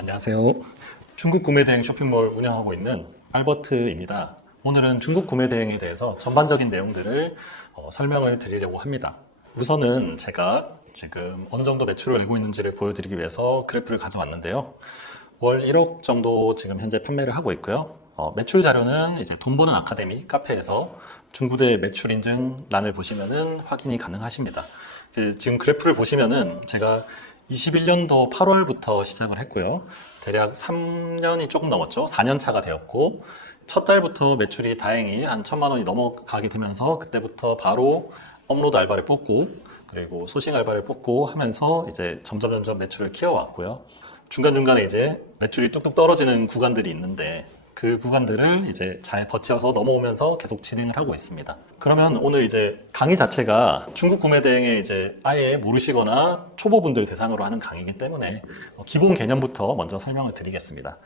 안녕하세요. 중국 구매대행 쇼핑몰 운영하고 있는 알버트입니다. 오늘은 중국 구매대행에 대해서 전반적인 내용들을 설명을 드리려고 합니다. 우선은 제가 지금 어느 정도 매출을 내고 있는지를 보여드리기 위해서 그래프를 가져왔는데요. 월 1억 정도 지금 현재 판매를 하고 있고요. 매출 자료는 이제 돈 버는 아카데미 카페에서 중구대 매출 인증란을 보시면은 확인이 가능하십니다. 지금 그래프를 보시면은 제가 21년도 8월부터 시작을 했고요. 대략 3년이 조금 넘었죠. 4년 차가 되었고, 첫 달부터 매출이 다행히 한 1,000만 원이 넘어가게 되면서 그때부터 바로 업로드 알바를 뽑고, 그리고 소싱 알바를 뽑고 하면서 이제 점점 매출을 키워왔고요. 중간중간에 이제 매출이 뚝뚝 떨어지는 구간들이 있는데, 그 구간들을 이제 잘 버텨서 넘어오면서 계속 진행을 하고 있습니다. 그러면 오늘 이제 강의 자체가 중국 구매 대행에 이제 아예 모르시거나 초보분들 대상으로 하는 강의이기 때문에 기본 개념부터 먼저 설명을 드리겠습니다.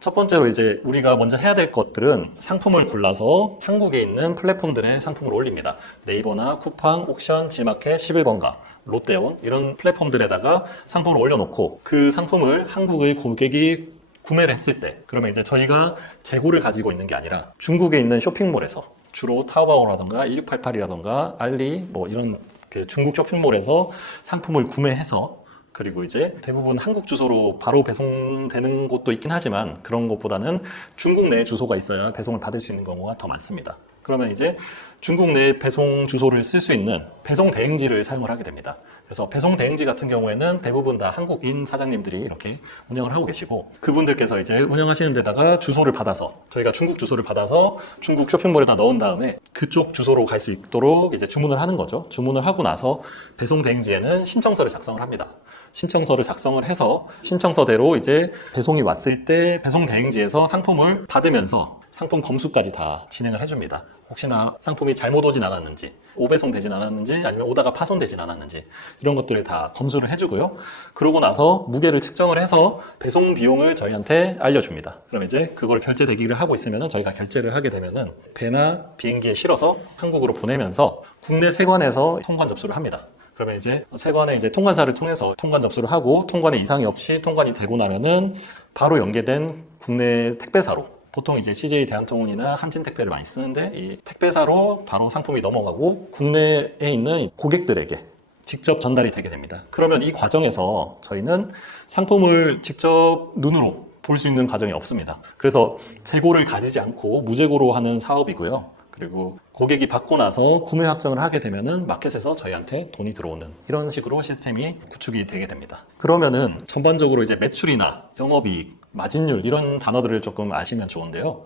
첫 번째로 이제 우리가 먼저 해야 될 것들은 상품을 골라서 한국에 있는 플랫폼들의 상품을 올립니다. 네이버나 쿠팡, 옥션, 지마켓, 11번가, 롯데온 이런 플랫폼들에다가 상품을 올려놓고 그 상품을 한국의 고객이 구매를 했을 때, 그러면 이제 저희가 재고를 가지고 있는 게 아니라 중국에 있는 쇼핑몰에서 주로 타오바오라던가 1688이라던가 알리 뭐 이런 그 중국 쇼핑몰에서 상품을 구매해서, 그리고 이제 대부분 한국 주소로 바로 배송되는 곳도 있긴 하지만 그런 것보다는 중국 내에 주소가 있어야 배송을 받을 수 있는 경우가 더 많습니다. 그러면 이제 중국 내 배송 주소를 쓸 수 있는 배송 대행지를 사용을 하게 됩니다. 그래서 배송 대행지 같은 경우에는 대부분 다 한국인 사장님들이 이렇게 운영을 하고 계시고, 그분들께서 이제 운영하시는 데다가 주소를 받아서, 저희가 중국 주소를 받아서 중국 쇼핑몰에다 넣은 다음에 그쪽 주소로 갈 수 있도록 이제 주문을 하는 거죠. 주문을 하고 나서 배송 대행지에는 신청서를 작성을 합니다. 신청서를 작성을 해서 신청서대로 이제 배송이 왔을 때 배송 대행지에서 상품을 받으면서 상품 검수까지 다 진행을 해줍니다. 혹시나 상품이 잘못 오진 않았는지, 오배송 되진 않았는지, 아니면 오다가 파손되진 않았는지 이런 것들을 다 검수를 해주고요. 그러고 나서 무게를 측정을 해서 배송 비용을 저희한테 알려줍니다. 그럼 이제 그걸 결제 대기를 하고 있으면 저희가 결제를 하게 되면은 배나 비행기에 실어서 한국으로 보내면서 국내 세관에서 통관 접수를 합니다. 그러면 이제 세관에 이제 통관사를 통해서 통관 접수를 하고, 통관에 이상이 없이 통관이 되고 나면은 바로 연계된 국내 택배사로, 보통 이제 CJ 대한통운이나 한진택배를 많이 쓰는데 이 택배사로 바로 상품이 넘어가고 국내에 있는 고객들에게 직접 전달이 되게 됩니다. 그러면 이 과정에서 저희는 상품을 직접 눈으로 볼 수 있는 과정이 없습니다. 그래서 재고를 가지지 않고 무재고로 하는 사업이고요. 그리고 고객이 받고 나서 구매 확정을 하게 되면은 마켓에서 저희한테 돈이 들어오는 이런 식으로 시스템이 구축이 되게 됩니다. 그러면은 전반적으로 이제 매출이나 영업이익, 마진율 이런 단어들을 조금 아시면 좋은데요.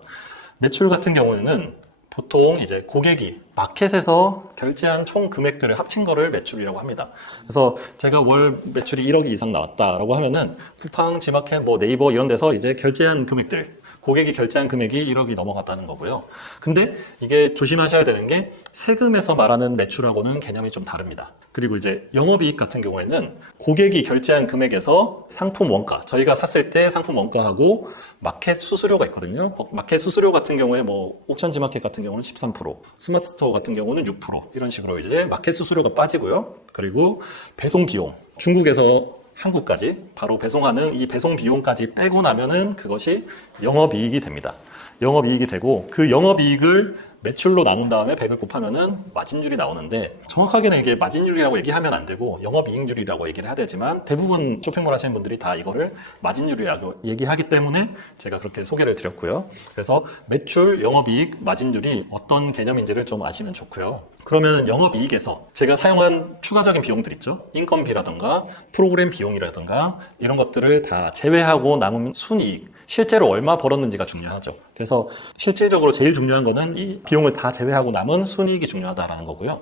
매출 같은 경우에는 보통 이제 고객이 마켓에서 결제한 총 금액들을 합친 거를 매출이라고 합니다. 그래서 제가 월 매출이 1억 이상 나왔다라고 하면은 쿠팡, 지마켓, 뭐 네이버 이런 데서 이제 결제한 금액들, 고객이 결제한 금액이 1억이 넘어갔다는 거고요. 근데 이게 조심하셔야 되는 게 세금에서 말하는 매출하고는 개념이 좀 다릅니다. 그리고 이제 영업이익 같은 경우에는 고객이 결제한 금액에서 상품 원가, 저희가 샀을 때 상품 원가하고 마켓 수수료가 있거든요. 마켓 수수료 같은 경우에 뭐 옥천지마켓 같은 경우는 13%, 스마트스토어 같은 경우는 6% 이런 식으로 이제 마켓 수수료가 빠지고요. 그리고 배송 비용, 중국에서 한국까지 바로 배송하는 이 배송 비용까지 빼고 나면은 그것이 영업이익이 됩니다. 영업이익이 되고, 그 영업이익을 매출로 나눈 다음에 100을 곱하면은 마진율이 나오는데, 정확하게는 이게 마진율이라고 얘기하면 안 되고 영업이익률이라고 얘기를 해야 되지만 대부분 쇼핑몰 하시는 분들이 다 이거를 마진율이라고 얘기하기 때문에 제가 그렇게 소개를 드렸고요. 그래서 매출, 영업이익, 마진율이 어떤 개념인지를 좀 아시면 좋고요. 그러면 영업이익에서 제가 사용한 추가적인 비용들 있죠. 인건비라든가 프로그램 비용이라든가 이런 것들을 다 제외하고 남은 순이익, 실제로 얼마 벌었는지가 중요하죠. 그래서 실질적으로 제일 중요한 거는 이 비용을 다 제외하고 남은 순이익이 중요하다라는 거고요.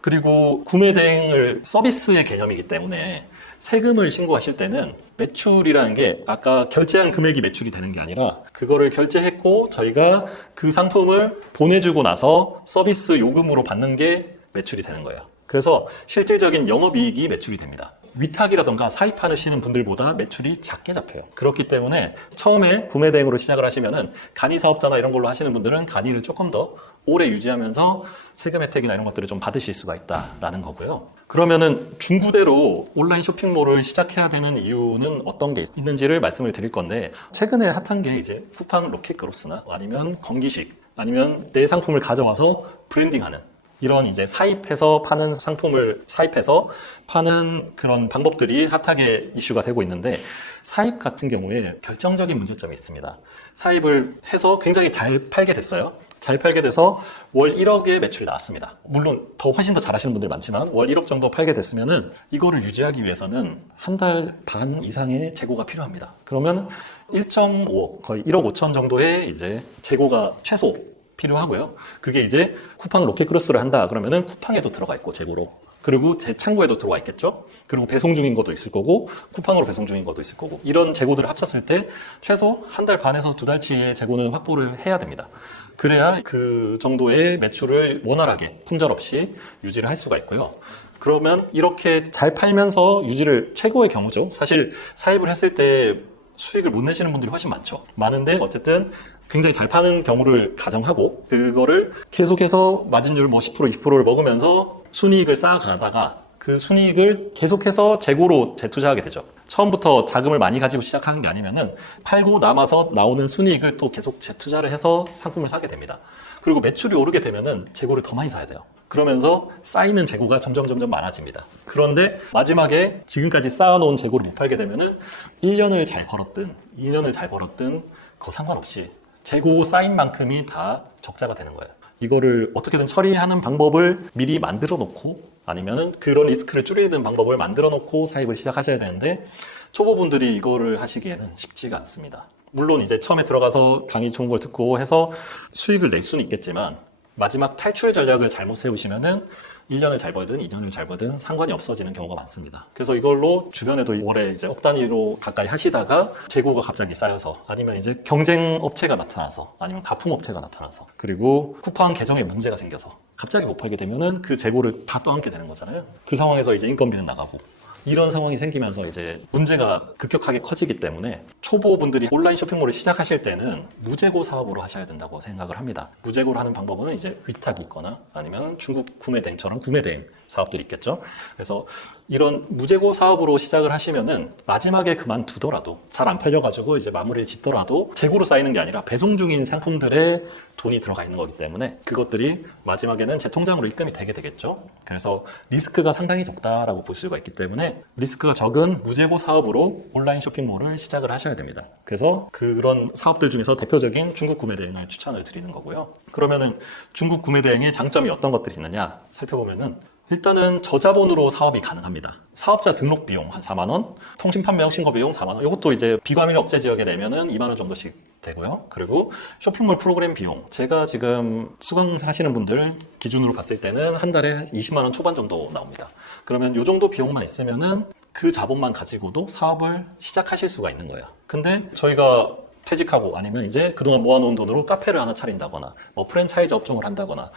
그리고 구매 대행을 서비스의 개념이기 때문에 세금을 신고하실 때는 매출이라는 게 아까 결제한 금액이 매출이 되는 게 아니라 그거를 결제했고 저희가 그 상품을 보내주고 나서 서비스 요금으로 받는 게 매출이 되는 거예요. 그래서 실질적인 영업이익이 매출이 됩니다. 위탁이라던가 사입하시는 분들보다 매출이 작게 잡혀요. 그렇기 때문에 처음에 구매 대행으로 시작을 하시면은 간이 사업자나 이런 걸로 하시는 분들은 간이를 조금 더 오래 유지하면서 세금 혜택이나 이런 것들을 좀 받으실 수가 있다라는 거고요. 그러면은 중구대로 온라인 쇼핑몰을 시작해야 되는 이유는 어떤 게 있는지를 말씀을 드릴 건데, 최근에 핫한 게 이제 쿠팡 로켓그로스나 아니면 건기식, 아니면 내 상품을 가져와서 브랜딩하는 이런 이제 사입해서 파는 상품을 사입해서 파는 그런 방법들이 핫하게 이슈가 되고 있는데, 사입 같은 경우에 결정적인 문제점이 있습니다. 사입을 해서 굉장히 잘 팔게 됐어요. 잘 팔게 돼서 월 1억의 매출이 나왔습니다. 물론 더 훨씬 더 잘하시는 분들이 많지만 월 1억 정도 팔게 됐으면은 이거를 유지하기 위해서는 한 달 반 이상의 재고가 필요합니다. 그러면 1.5억, 거의 1억 5천 정도의 이제 재고가 최소 필요하고요. 그게 이제 쿠팡 로켓크로스를 한다 그러면은 쿠팡에도 들어가 있고 재고로, 그리고 제 창고에도 들어와 있겠죠. 그리고 배송 중인 것도 있을 거고 쿠팡으로 배송 중인 것도 있을 거고, 이런 재고들을 합쳤을 때 최소 한 달 반에서 두 달치의 재고는 확보를 해야 됩니다. 그래야 그 정도의 매출을 원활하게 품절 없이 유지를 할 수가 있고요. 그러면 이렇게 잘 팔면서 유지를, 최고의 경우죠. 사실 사입을 했을 때 수익을 못 내시는 분들이 훨씬 많은데 어쨌든 굉장히 잘 파는 경우를 가정하고 그거를 계속해서 마진율 뭐 10%, 20%를 먹으면서 순이익을 쌓아가다가 그 순이익을 계속해서 재고로 재투자하게 되죠. 처음부터 자금을 많이 가지고 시작하는 게 아니면은 팔고 남아서 나오는 순이익을 또 계속 재투자를 해서 상품을 사게 됩니다. 그리고 매출이 오르게 되면은 재고를 더 많이 사야 돼요. 그러면서 쌓이는 재고가 점점 많아집니다. 그런데 마지막에 지금까지 쌓아놓은 재고를 못 팔게 되면은 1년을 잘 벌었든 2년을 잘 벌었든 그거 상관없이 재고 쌓인 만큼이 다 적자가 되는 거예요. 이거를 어떻게든 처리하는 방법을 미리 만들어 놓고, 아니면 그런 리스크를 줄이는 방법을 만들어 놓고 사입을 시작하셔야 되는데, 초보분들이 이거를 하시기에는 쉽지가 않습니다. 물론 이제 처음에 들어가서 강의 좋은 걸 듣고 해서 수익을 낼 수는 있겠지만 마지막 탈출 전략을 잘못 세우시면은 1년을 잘 벌든 2년을 잘 벌든 상관이 없어지는 경우가 많습니다. 그래서 이걸로 주변에도 올해 이제 억 단위로 가까이 하시다가 재고가 갑자기 쌓여서, 아니면 이제 경쟁 업체가 나타나서, 아니면 가품 업체가 나타나서, 그리고 쿠팡 계정에 문제가 생겨서 갑자기 못 팔게 되면은 그 재고를 다 떠안게 되는 거잖아요. 그 상황에서 이제 인건비는 나가고, 이런 상황이 생기면서 이제 문제가 급격하게 커지기 때문에 초보분들이 온라인 쇼핑몰을 시작하실 때는 무재고 사업으로 하셔야 된다고 생각을 합니다. 무재고를 하는 방법은 이제 위탁이 있거나 아니면 중국 구매대행처럼 구매대행 사업들이 있겠죠. 그래서 이런 무재고 사업으로 시작을 하시면은 마지막에 그만두더라도, 잘 안 팔려가지고 이제 마무리를 짓더라도 재고로 쌓이는 게 아니라 배송 중인 상품들에 돈이 들어가 있는 거기 때문에 그것들이 마지막에는 제 통장으로 입금이 되게 되겠죠. 그래서 리스크가 상당히 적다라고 볼 수가 있기 때문에 리스크가 적은 무재고 사업으로 온라인 쇼핑몰을 시작을 하셔야 됩니다. 그래서 그런 사업들 중에서 대표적인 중국 구매대행을 추천을 드리는 거고요. 그러면은 중국 구매대행의 장점이 어떤 것들이 있느냐 살펴보면은, 일단은 저자본으로 사업이 가능합니다. 사업자 등록 비용 한 4만 원, 통신 판매형 신고 비용 4만 원. 이것도 이제 비과밀 억제 지역에 내면은 2만 원 정도씩 되고요. 그리고 쇼핑몰 프로그램 비용, 제가 지금 수강하시는 분들 기준으로 봤을 때는 한 달에 20만 원 초반 정도 나옵니다. 그러면 이 정도 비용만 있으면은 그 자본만 가지고도 사업을 시작하실 수가 있는 거예요. 근데 저희가 퇴직하고 아니면 이제 그동안 모아놓은 돈으로 카페를 하나 차린다거나 뭐 프랜차이즈 업종을 한다거나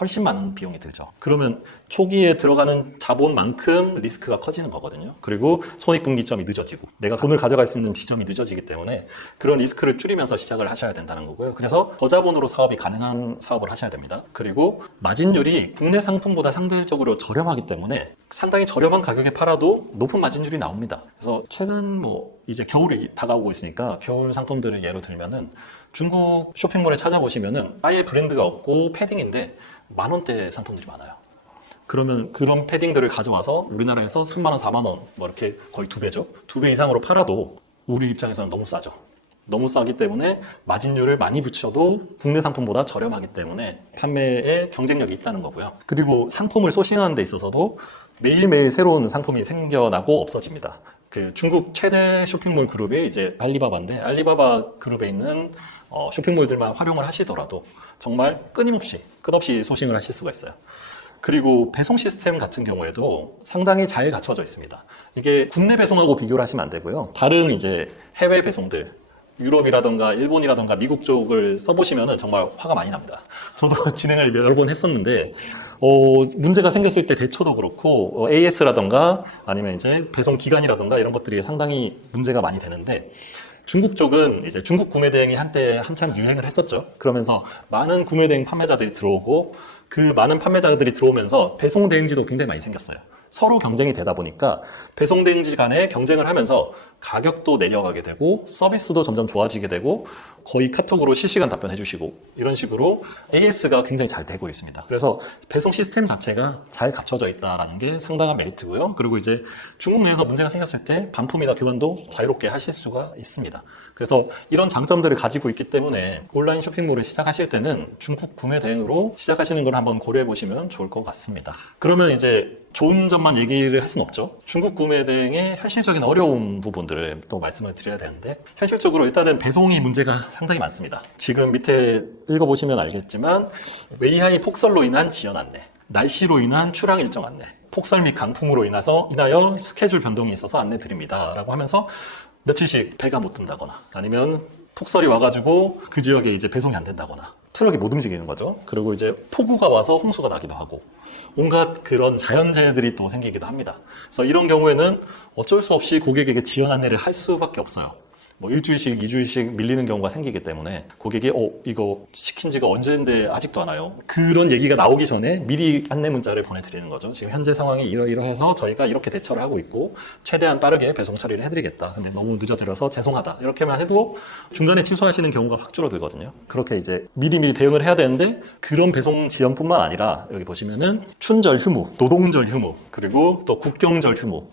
훨씬 많은 비용이 들죠. 그러면 초기에 들어가는 자본만큼 리스크가 커지는 거거든요. 그리고 손익분기점이 늦어지고 내가 돈을 가져갈 수 있는 지점이 늦어지기 때문에 그런 리스크를 줄이면서 시작을 하셔야 된다는 거고요. 그래서 저자본으로 사업이 가능한 사업을 하셔야 됩니다. 그리고 마진율이 국내 상품보다 상대적으로 저렴하기 때문에 상당히 저렴한 가격에 팔아도 높은 마진율이 나옵니다. 그래서 최근 뭐 이제 겨울이 다가오고 있으니까 겨울 상품들을 예로 들면은 중국 쇼핑몰에 찾아보시면은 아예 브랜드가 없고 패딩인데 10,000원대 상품들이 많아요. 그러면 그런 패딩들을 가져와서 우리나라에서 3만 원, 4만 원, 뭐 이렇게 거의 2배죠. 2배 이상으로 팔아도 우리 입장에서는 너무 싸죠. 너무 싸기 때문에 마진율을 많이 붙여도 국내 상품보다 저렴하기 때문에 판매에 경쟁력이 있다는 거고요. 그리고 상품을 소싱하는 데 있어서도 매일매일 새로운 상품이 생겨나고 없어집니다. 그 중국 최대 쇼핑몰 그룹이 이제 알리바바인데, 알리바바 그룹에 있는 쇼핑몰들만 활용을 하시더라도 정말 끝없이 소싱을 하실 수가 있어요. 그리고 배송 시스템 같은 경우에도 상당히 잘 갖춰져 있습니다. 이게 국내 배송하고 비교를 하시면 안 되고요. 다른 이제 해외 배송들, 유럽이라던가 일본이라던가 미국 쪽을 써보시면은 정말 화가 많이 납니다. 저도 진행을 여러 번 했었는데 문제가 생겼을 때 대처도 그렇고 AS라던가 아니면 이제 배송 기간이라던가 이런 것들이 상당히 문제가 많이 되는데, 중국 쪽은 이제 중국 구매 대행이 한때 한참 유행을 했었죠. 그러면서 많은 구매 대행 판매자들이 들어오고 그 많은 판매자들이 들어오면서 배송 대행지도 굉장히 많이 생겼어요. 서로 경쟁이 되다 보니까 배송 대행지 간에 경쟁을 하면서 가격도 내려가게 되고 서비스도 점점 좋아지게 되고 거의 카톡으로 실시간 답변해 주시고 이런 식으로 AS가 굉장히 잘 되고 있습니다. 그래서 배송 시스템 자체가 잘 갖춰져 있다는 게 상당한 메리트고요. 그리고 이제 중국 내에서 문제가 생겼을 때 반품이나 교환도 자유롭게 하실 수가 있습니다. 그래서 이런 장점들을 가지고 있기 때문에 온라인 쇼핑몰을 시작하실 때는 중국 구매 대행으로 시작하시는 걸 한번 고려해 보시면 좋을 것 같습니다. 그러면 이제 좋은 점만 얘기를 할 수는 없죠. 중국 구매 대행의 현실적인 어려운 부분들을 또 말씀을 드려야 되는데 현실적으로 일단은 배송이 문제가 상당히 많습니다. 지금 밑에 읽어보시면 알겠지만 웨이하이 폭설로 인한 지연 안내, 날씨로 인한 출항 일정 안내, 폭설 및 강풍으로 인하여 스케줄 변동이 있어서 안내 드립니다 라고 하면서 며칠씩 배가 못 뜬다거나 아니면 폭설이 와가지고 그 지역에 이제 배송이 안 된다거나 트럭이 못 움직이는 거죠. 그리고 이제 폭우가 와서 홍수가 나기도 하고 온갖 그런 자연재해들이 또 생기기도 합니다. 그래서 이런 경우에는 어쩔 수 없이 고객에게 지연 안내를 할 수밖에 없어요. 뭐 일주일씩, 2주일씩 밀리는 경우가 생기기 때문에 고객이 이거 시킨 지가 언제인데 아직도 안 와요. 그런 얘기가 나오기 전에 미리 안내 문자를 보내드리는 거죠. 지금 현재 상황이 이러이러해서 저희가 이렇게 대처를 하고 있고 최대한 빠르게 배송 처리를 해드리겠다. 근데 너무 늦어들어서 죄송하다. 이렇게만 해도 중간에 취소하시는 경우가 확 줄어들거든요. 그렇게 이제 미리미리 대응을 해야 되는데 그런 배송 지연뿐만 아니라 여기 보시면은 춘절 휴무, 노동절 휴무, 그리고 또 국경절 휴무.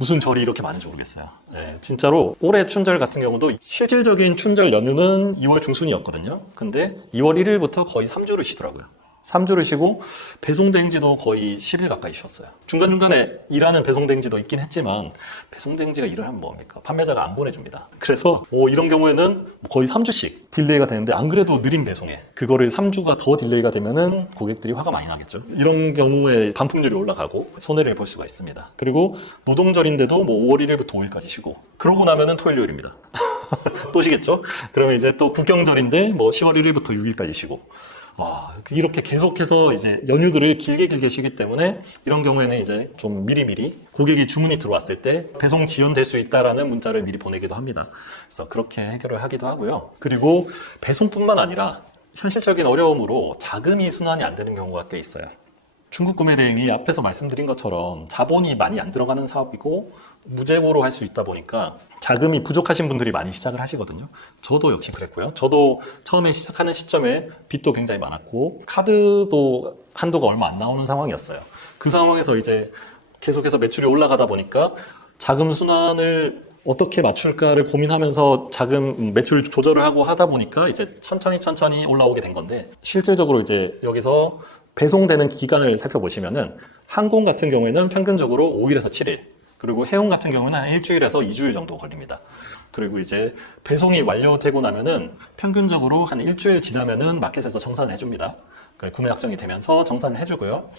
무슨 절이 이렇게 많은지 모르겠어요. 네, 진짜로 올해 춘절 같은 경우도 실질적인 춘절 연휴는 2월 중순이었거든요. 근데 2월 1일부터 거의 3주를 쉬더라고요. 3주를 쉬고 배송대행지도 거의 10일 가까이 쉬었어요. 중간중간에 일하는 배송대행지도 있긴 했지만 배송대행지가 일을 하면 뭐합니까? 판매자가 안 보내줍니다. 그래서 이런 경우에는 거의 3주씩 딜레이가 되는데 안 그래도 느린 배송에 그거를 3주가 더 딜레이가 되면은 고객들이 화가 많이 나겠죠. 이런 경우에 반품률이 올라가고 손해를 볼 수가 있습니다. 그리고 노동절인데도 5월 1일부터 5일까지 쉬고 그러고 나면은 토요일 요일입니다. 또 쉬겠죠? 그러면 이제 또 국경절인데 10월 1일부터 6일까지 쉬고 와, 이렇게 계속해서 이제 연휴들을 길게 쉬기 때문에 이런 경우에는 이제 좀 미리미리 고객이 주문이 들어왔을 때 배송 지연될 수 있다라는 문자를 미리 보내기도 합니다. 그래서 그렇게 해결을 하기도 하고요. 그리고 배송뿐만 아니라 현실적인 어려움으로 자금이 순환이 안 되는 경우가 꽤 있어요. 중국 구매 대행이 앞에서 말씀드린 것처럼 자본이 많이 안 들어가는 사업이고 무재고로 할 수 있다 보니까 자금이 부족하신 분들이 많이 시작을 하시거든요. 저도 역시 그랬고요. 저도 처음에 시작하는 시점에 빚도 굉장히 많았고 카드도 한도가 얼마 안 나오는 상황이었어요. 그 상황에서 이제 계속해서 매출이 올라가다 보니까 자금 순환을 어떻게 맞출까를 고민하면서 자금 매출 조절을 하고 하다 보니까 이제 천천히 올라오게 된 건데 실질적으로 이제 여기서 배송되는 기간을 살펴보시면은 항공 같은 경우에는 평균적으로 5일에서 7일 그리고 해운 같은 경우는 한 일주일에서 2주일 정도 걸립니다. 그리고 이제 배송이 완료되고 나면은 평균적으로 한 일주일 지나면은 마켓에서 정산을 해줍니다. 구매 확정이 되면서 정산을 해주고요.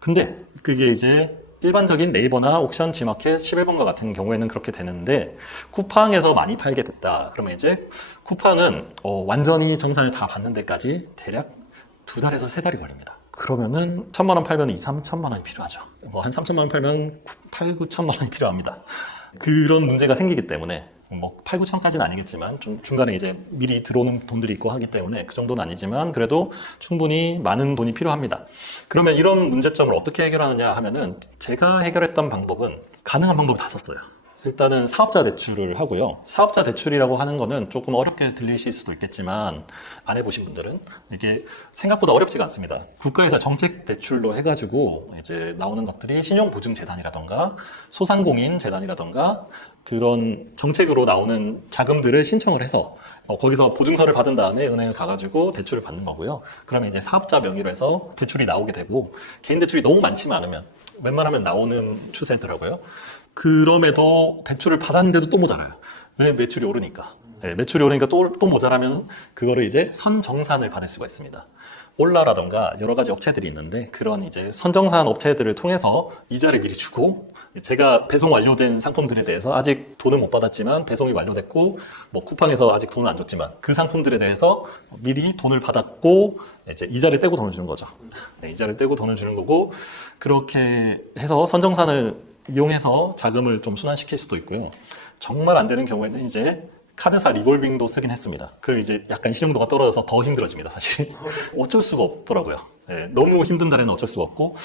근데 그게 이제 일반적인 네이버나 옥션, 지마켓, 11번가 같은 경우에는 그렇게 되는데 쿠팡에서 많이 팔게 됐다. 그러면 이제 쿠팡은 완전히 정산을 다 받는 데까지 대략 2달에서 3달이 걸립니다. 그러면은 1,000만 원 팔면 2, 3천만 원이 필요하죠. 한 3천만 원 팔면 8, 9천만 원이 필요합니다. 그런 문제가 생기기 때문에 8, 9천까지는 아니겠지만 좀 중간에 이제 미리 들어오는 돈들이 있고 하기 때문에 그 정도는 아니지만 그래도 충분히 많은 돈이 필요합니다. 그러면 이런 문제점을 어떻게 해결하느냐 하면은 제가 해결했던 방법은 가능한 방법 다 썼어요. 일단은 사업자 대출을 하고요. 사업자 대출이라고 하는 거는 조금 어렵게 들리실 수도 있겠지만 안 해보신 분들은 이게 생각보다 어렵지가 않습니다. 국가에서 정책 대출로 해가지고 이제 나오는 것들이 신용보증재단이라던가 소상공인재단이라던가 그런 정책으로 나오는 자금들을 신청을 해서 거기서 보증서를 받은 다음에 은행을 가가지고 대출을 받는 거고요. 그러면 이제 사업자 명의로 해서 대출이 나오게 되고 개인 대출이 너무 많지만 않으면 웬만하면 나오는 추세더라고요. 그럼에도 대출을 받았는데도 또 모자라요. 왜? 매출이 오르니까. 네, 매출이 오르니까 또 모자라면 그거를 이제 선정산을 받을 수가 있습니다. 올라라던가 여러 가지 업체들이 있는데 그런 이제 선정산 업체들을 통해서 이자를 미리 주고 제가 배송 완료된 상품들에 대해서 아직 돈은 못 받았지만 배송이 완료됐고 쿠팡에서 아직 돈을 안 줬지만 그 상품들에 대해서 미리 돈을 받았고 이제 이자를 떼고 돈을 주는 거죠. 네, 이자를 떼고 돈을 주는 거고 그렇게 해서 선정산을 이용해서 자금을 좀 순환시킬 수도 있고요. 정말 안 되는 경우에는 이제 카드사 리볼빙도 쓰긴 했습니다. 그리고 이제 약간 실용도가 떨어져서 더 힘들어집니다, 사실. 어쩔 수가 없더라고요. 네, 너무 힘든 달에는 어쩔 수가 없고,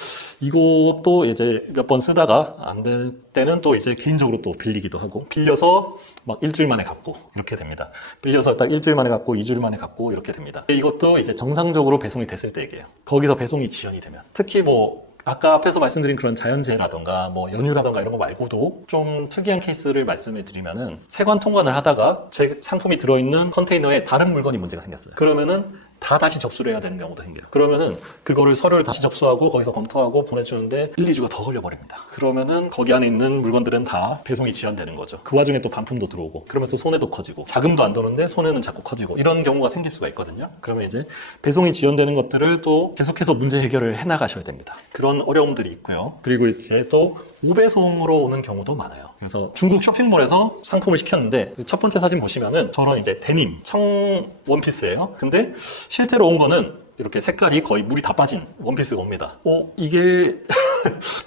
이것도 이제 몇 번 쓰다가 안 될 때는 또 이제 개인적으로 또 빌리기도 하고, 빌려서 막 일주일 만에 갚고, 이렇게 됩니다. 빌려서 딱 일주일 만에 갚고, 2주일 만에 갚고, 이렇게 됩니다. 이것도 이제 정상적으로 배송이 됐을 때 얘기예요. 거기서 배송이 지연이 되면. 특히 뭐, 아까 앞에서 말씀드린 그런 자연재해라던가 뭐 연휴라던가 이런 거 말고도 좀 특이한 케이스를 말씀을 드리면은 세관 통관을 하다가 제 상품이 들어있는 컨테이너에 다른 물건이 문제가 생겼어요. 그러면은 다 다시 접수를 해야 되는 경우도 생겨요. 그러면은 그거를 서류를 다시 접수하고 거기서 검토하고 보내주는데 1, 2주가 더 걸려버립니다. 그러면은 거기 안에 있는 물건들은 다 배송이 지연되는 거죠. 그 와중에 또 반품도 들어오고 그러면서 손해도 커지고 자금도 안 도는데 손해는 자꾸 커지고 이런 경우가 생길 수가 있거든요. 그러면 이제 배송이 지연되는 것들을 또 계속해서 문제 해결을 해나가셔야 됩니다. 그런 어려움들이 있고요. 그리고 이제 또 우배송으로 오는 경우도 많아요. 그래서 중국 쇼핑몰에서 상품을 시켰는데 첫 번째 사진 보시면은 저런 이제 데님 청 원피스예요. 근데 실제로 온 거는 이렇게 색깔이 거의 물이 다 빠진 원피스가 옵니다. 이게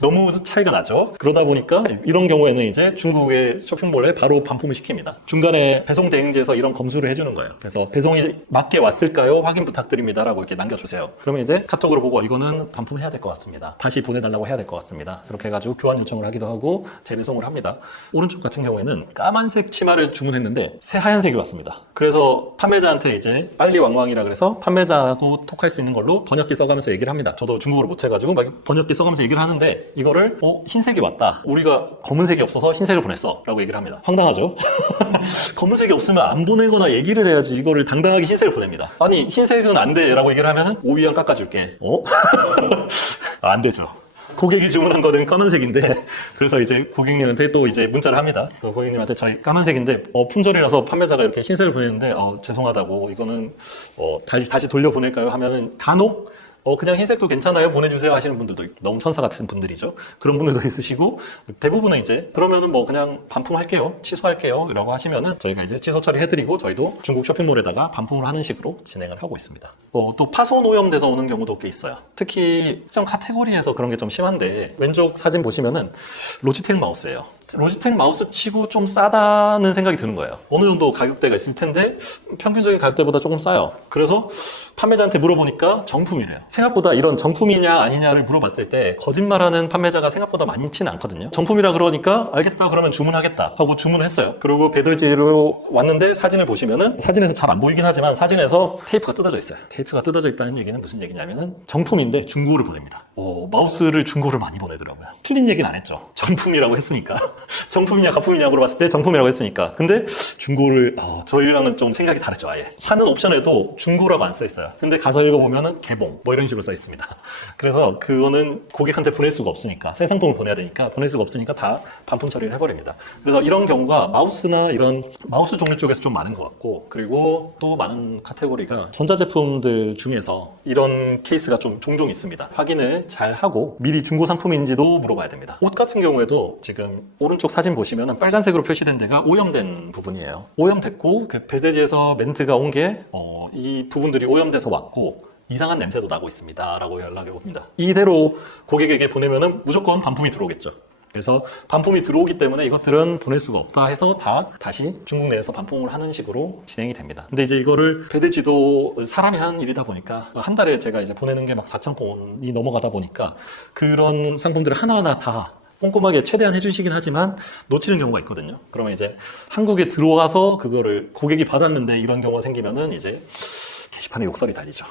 너무 차이가 나죠. 그러다 보니까 이런 경우에는 이제 중국의 쇼핑몰에 바로 반품을 시킵니다. 중간에 배송 대행지에서 이런 검수를 해주는 거예요. 그래서 배송이 맞게 왔을까요? 확인 부탁드립니다 라고 이렇게 남겨주세요. 그러면 이제 카톡으로 보고 이거는 반품해야 될 것 같습니다. 다시 보내달라고 해야 될 것 같습니다. 이렇게 해가지고 교환 요청을 하기도 하고 재배송을 합니다. 오른쪽 같은 경우에는 까만색 치마를 주문했는데 새 하얀색이 왔습니다. 그래서 판매자한테 이제 빨리 왕왕이라 그래서 판매자하고 톡할 수 있는 걸로 번역기 써가면서 얘기를 합니다. 저도 중국어를 못해가지고 막 번역기 써가면서 얘기를 하는데 이거를 흰색이 왔다. 우리가 검은색이 없어서 흰색을 보냈어 라고 얘기를 합니다. 황당하죠? 검은색이 없으면 안 보내거나 얘기를 해야지 이거를 당당하게 흰색을 보냅니다. 아니 흰색은 안 돼 라고 얘기를 하면은 5위안 깎아줄게. 안 되죠. 고객이 주문한 거는 까만색인데 그래서 이제 고객님한테 또 이제 문자를 합니다. 그 고객님한테 저희 까만색인데 품절이라서 판매자가 이렇게 흰색을 보냈는데 죄송하다고 이거는 다시 돌려보낼까요? 하면은 간혹 그냥 흰색도 괜찮아요 보내주세요 하시는 분들도 너무 천사 같은 분들이죠. 그런 분들도 있으시고 대부분은 이제 그러면은 뭐 그냥 반품할게요 취소할게요 라고 하시면은 저희가 이제 취소 처리해드리고 저희도 중국 쇼핑몰에다가 반품을 하는 식으로 진행을 하고 있습니다. 또 파손 오염돼서 오는 경우도 꽤 있어요. 특히 특정 카테고리에서 그런 게 좀 심한데 왼쪽 사진 보시면은 로지텍 마우스예요. 로지텍 마우스 치고 좀 싸다는 생각이 드는 거예요. 어느 정도 가격대가 있을 텐데 평균적인 가격대보다 조금 싸요. 그래서 판매자한테 물어보니까 정품이래요. 생각보다 이런 정품이냐 아니냐를 물어봤을 때 거짓말하는 판매자가 생각보다 많지는 않거든요. 정품이라 그러니까 알겠다 그러면 주문하겠다 하고 주문을 했어요. 그리고 배달지로 왔는데 사진을 보시면은 사진에서 잘 안 보이긴 하지만 사진에서 테이프가 뜯어져 있어요. 테이프가 뜯어져 있다는 얘기는 무슨 얘기냐면은 정품인데 중고를 보냅니다. 마우스를 중고를 많이 보내더라고요. 틀린 얘기는 안 했죠. 정품이라고 했으니까. 정품이냐 가품이냐 물어봤을 때 정품이라고 했으니까. 근데 중고를 저희랑은 좀 생각이 다르죠. 아예 사는 옵션에도 중고라고 안 써 있어요. 근데 가서 읽어보면은 개봉 뭐 이런 식으로 써 있습니다. 그래서 그거는 고객한테 보낼 수가 없으니까 새 상품을 보내야 되니까 보낼 수가 없으니까 다 반품 처리를 해버립니다. 그래서 이런 경우가 마우스나 이런 마우스 종류 쪽에서 좀 많은 것 같고 그리고 또 많은 카테고리가 전자제품들 중에서 이런 케이스가 좀 종종 있습니다. 확인을 잘 하고 미리 중고 상품인지도 물어봐야 됩니다. 옷 같은 경우에도 지금 오른쪽 사진 보시면 빨간색으로 표시된 데가 오염된 부분이에요. 오염됐고 그 배대지에서 멘트가 온 게 이 부분들이 오염돼서 왔고 이상한 냄새도 나고 있습니다 라고 연락이 옵니다. 이대로 고객에게 보내면은 무조건 반품이 들어오겠죠. 그래서 반품이 들어오기 때문에 이것들은 보낼 수가 없다 해서 다시 중국 내에서 반품을 하는 식으로 진행이 됩니다. 근데 이제 이거를 배대지도 사람이 하는 일이다 보니까 한 달에 제가 이제 보내는 게 막 4,000건이 넘어가다 보니까 그런 상품들을 하나하나 다 꼼꼼하게 최대한 해주시긴 하지만 놓치는 경우가 있거든요. 그러면 이제 한국에 들어와서 그거를 고객이 받았는데 이런 경우가 생기면은 이제 게시판에 욕설이 달리죠.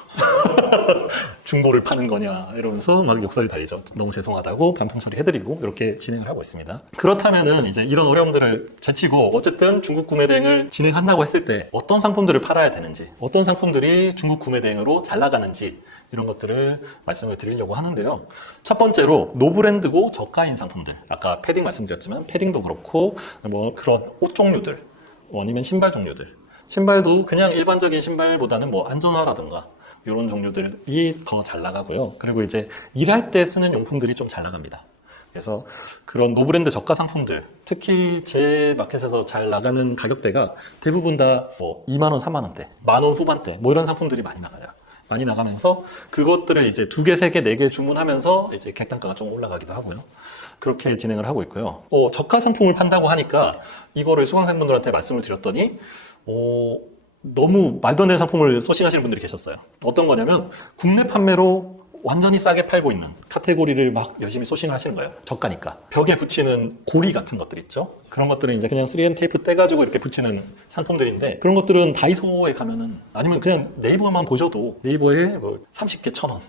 중고를 파는 거냐 이러면서 막 욕설이 달리죠. 너무 죄송하다고 반품 처리해드리고 이렇게 진행을 하고 있습니다. 그렇다면은 이제 이런 어려움들을 제치고 어쨌든 중국 구매 대행을 진행한다고 했을 때 어떤 상품들을 팔아야 되는지 어떤 상품들이 중국 구매 대행으로 잘 나가는지 이런 것들을 말씀을 드리려고 하는데요. 첫 번째로 노브랜드고 저가인 상품들. 아까 패딩 말씀드렸지만 패딩도 그렇고 뭐 그런 옷 종류들 아니면 신발 종류들. 신발도 그냥 일반적인 신발보다는 뭐 안전화라든가 이런 종류들이 더 잘 나가고요. 그리고 이제 일할 때 쓰는 용품들이 좀 잘 나갑니다. 그래서 그런 노브랜드 저가 상품들, 특히 제 마켓에서 잘 나가는 가격대가 대부분 다 뭐 2만 원, 3만 원대, 만 원 후반대 뭐 이런 상품들이 많이 나가요. 많이 나가면서 그것들을 이제 2개, 3개, 4개 주문하면서 이제 객단가가 좀 올라가기도 하고요. 그렇게 진행을 하고 있고요. 저가 상품을 판다고 하니까 이거를 수강생분들한테 말씀을 드렸더니 너무 말도 안 되는 상품을 소싱하시는 분들이 계셨어요. 어떤 거냐면 국내 판매로 완전히 싸게 팔고 있는 카테고리를 막 열심히 소싱을 하시는 거예요. 저가니까. 벽에 붙이는 고리 같은 것들 있죠. 그런 것들은 이제 그냥 3M 테이프 떼가지고 이렇게 붙이는 상품들인데, 그런 것들은 다이소에 가면은, 아니면 그냥 네이버만 보셔도 네이버에 뭐 30개 1,000원,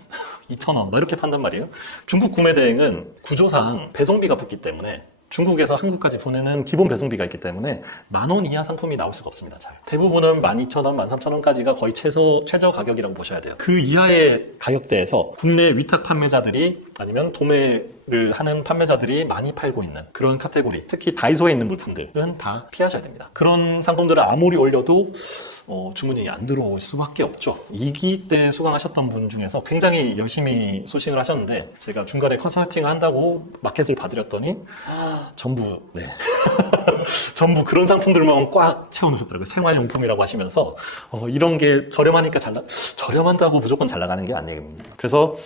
2,000원 막 이렇게 판단 말이에요. 중국 구매 대행은 구조상 배송비가 붙기 때문에, 중국에서 한국까지 보내는 기본 배송비가 있기 때문에 10,000원 이하 상품이 나올 수가 없습니다. 잘. 대부분은 12,000원, 13,000원까지가 거의 최저 가격이라고 보셔야 돼요. 그 이하의 가격대에서 국내 위탁 판매자들이, 아니면 도매를 하는 판매자들이 많이 팔고 있는 그런 카테고리, 특히 다이소에 있는 물품들은 다 피하셔야 됩니다. 그런 상품들을 아무리 올려도 주문이 안 들어올 수밖에 없죠. 2기 때 수강하셨던 분 중에서 굉장히 열심히 소싱을 하셨는데, 제가 중간에 컨설팅을 한다고 마켓을 봐드렸더니 전부 전부 그런 상품들만 꽉 채워놓으셨더라고요. 생활용품이라고 하시면서 이런 게 저렴하니까 저렴한다고 무조건 잘 나가는 게 아닙니다. 그래서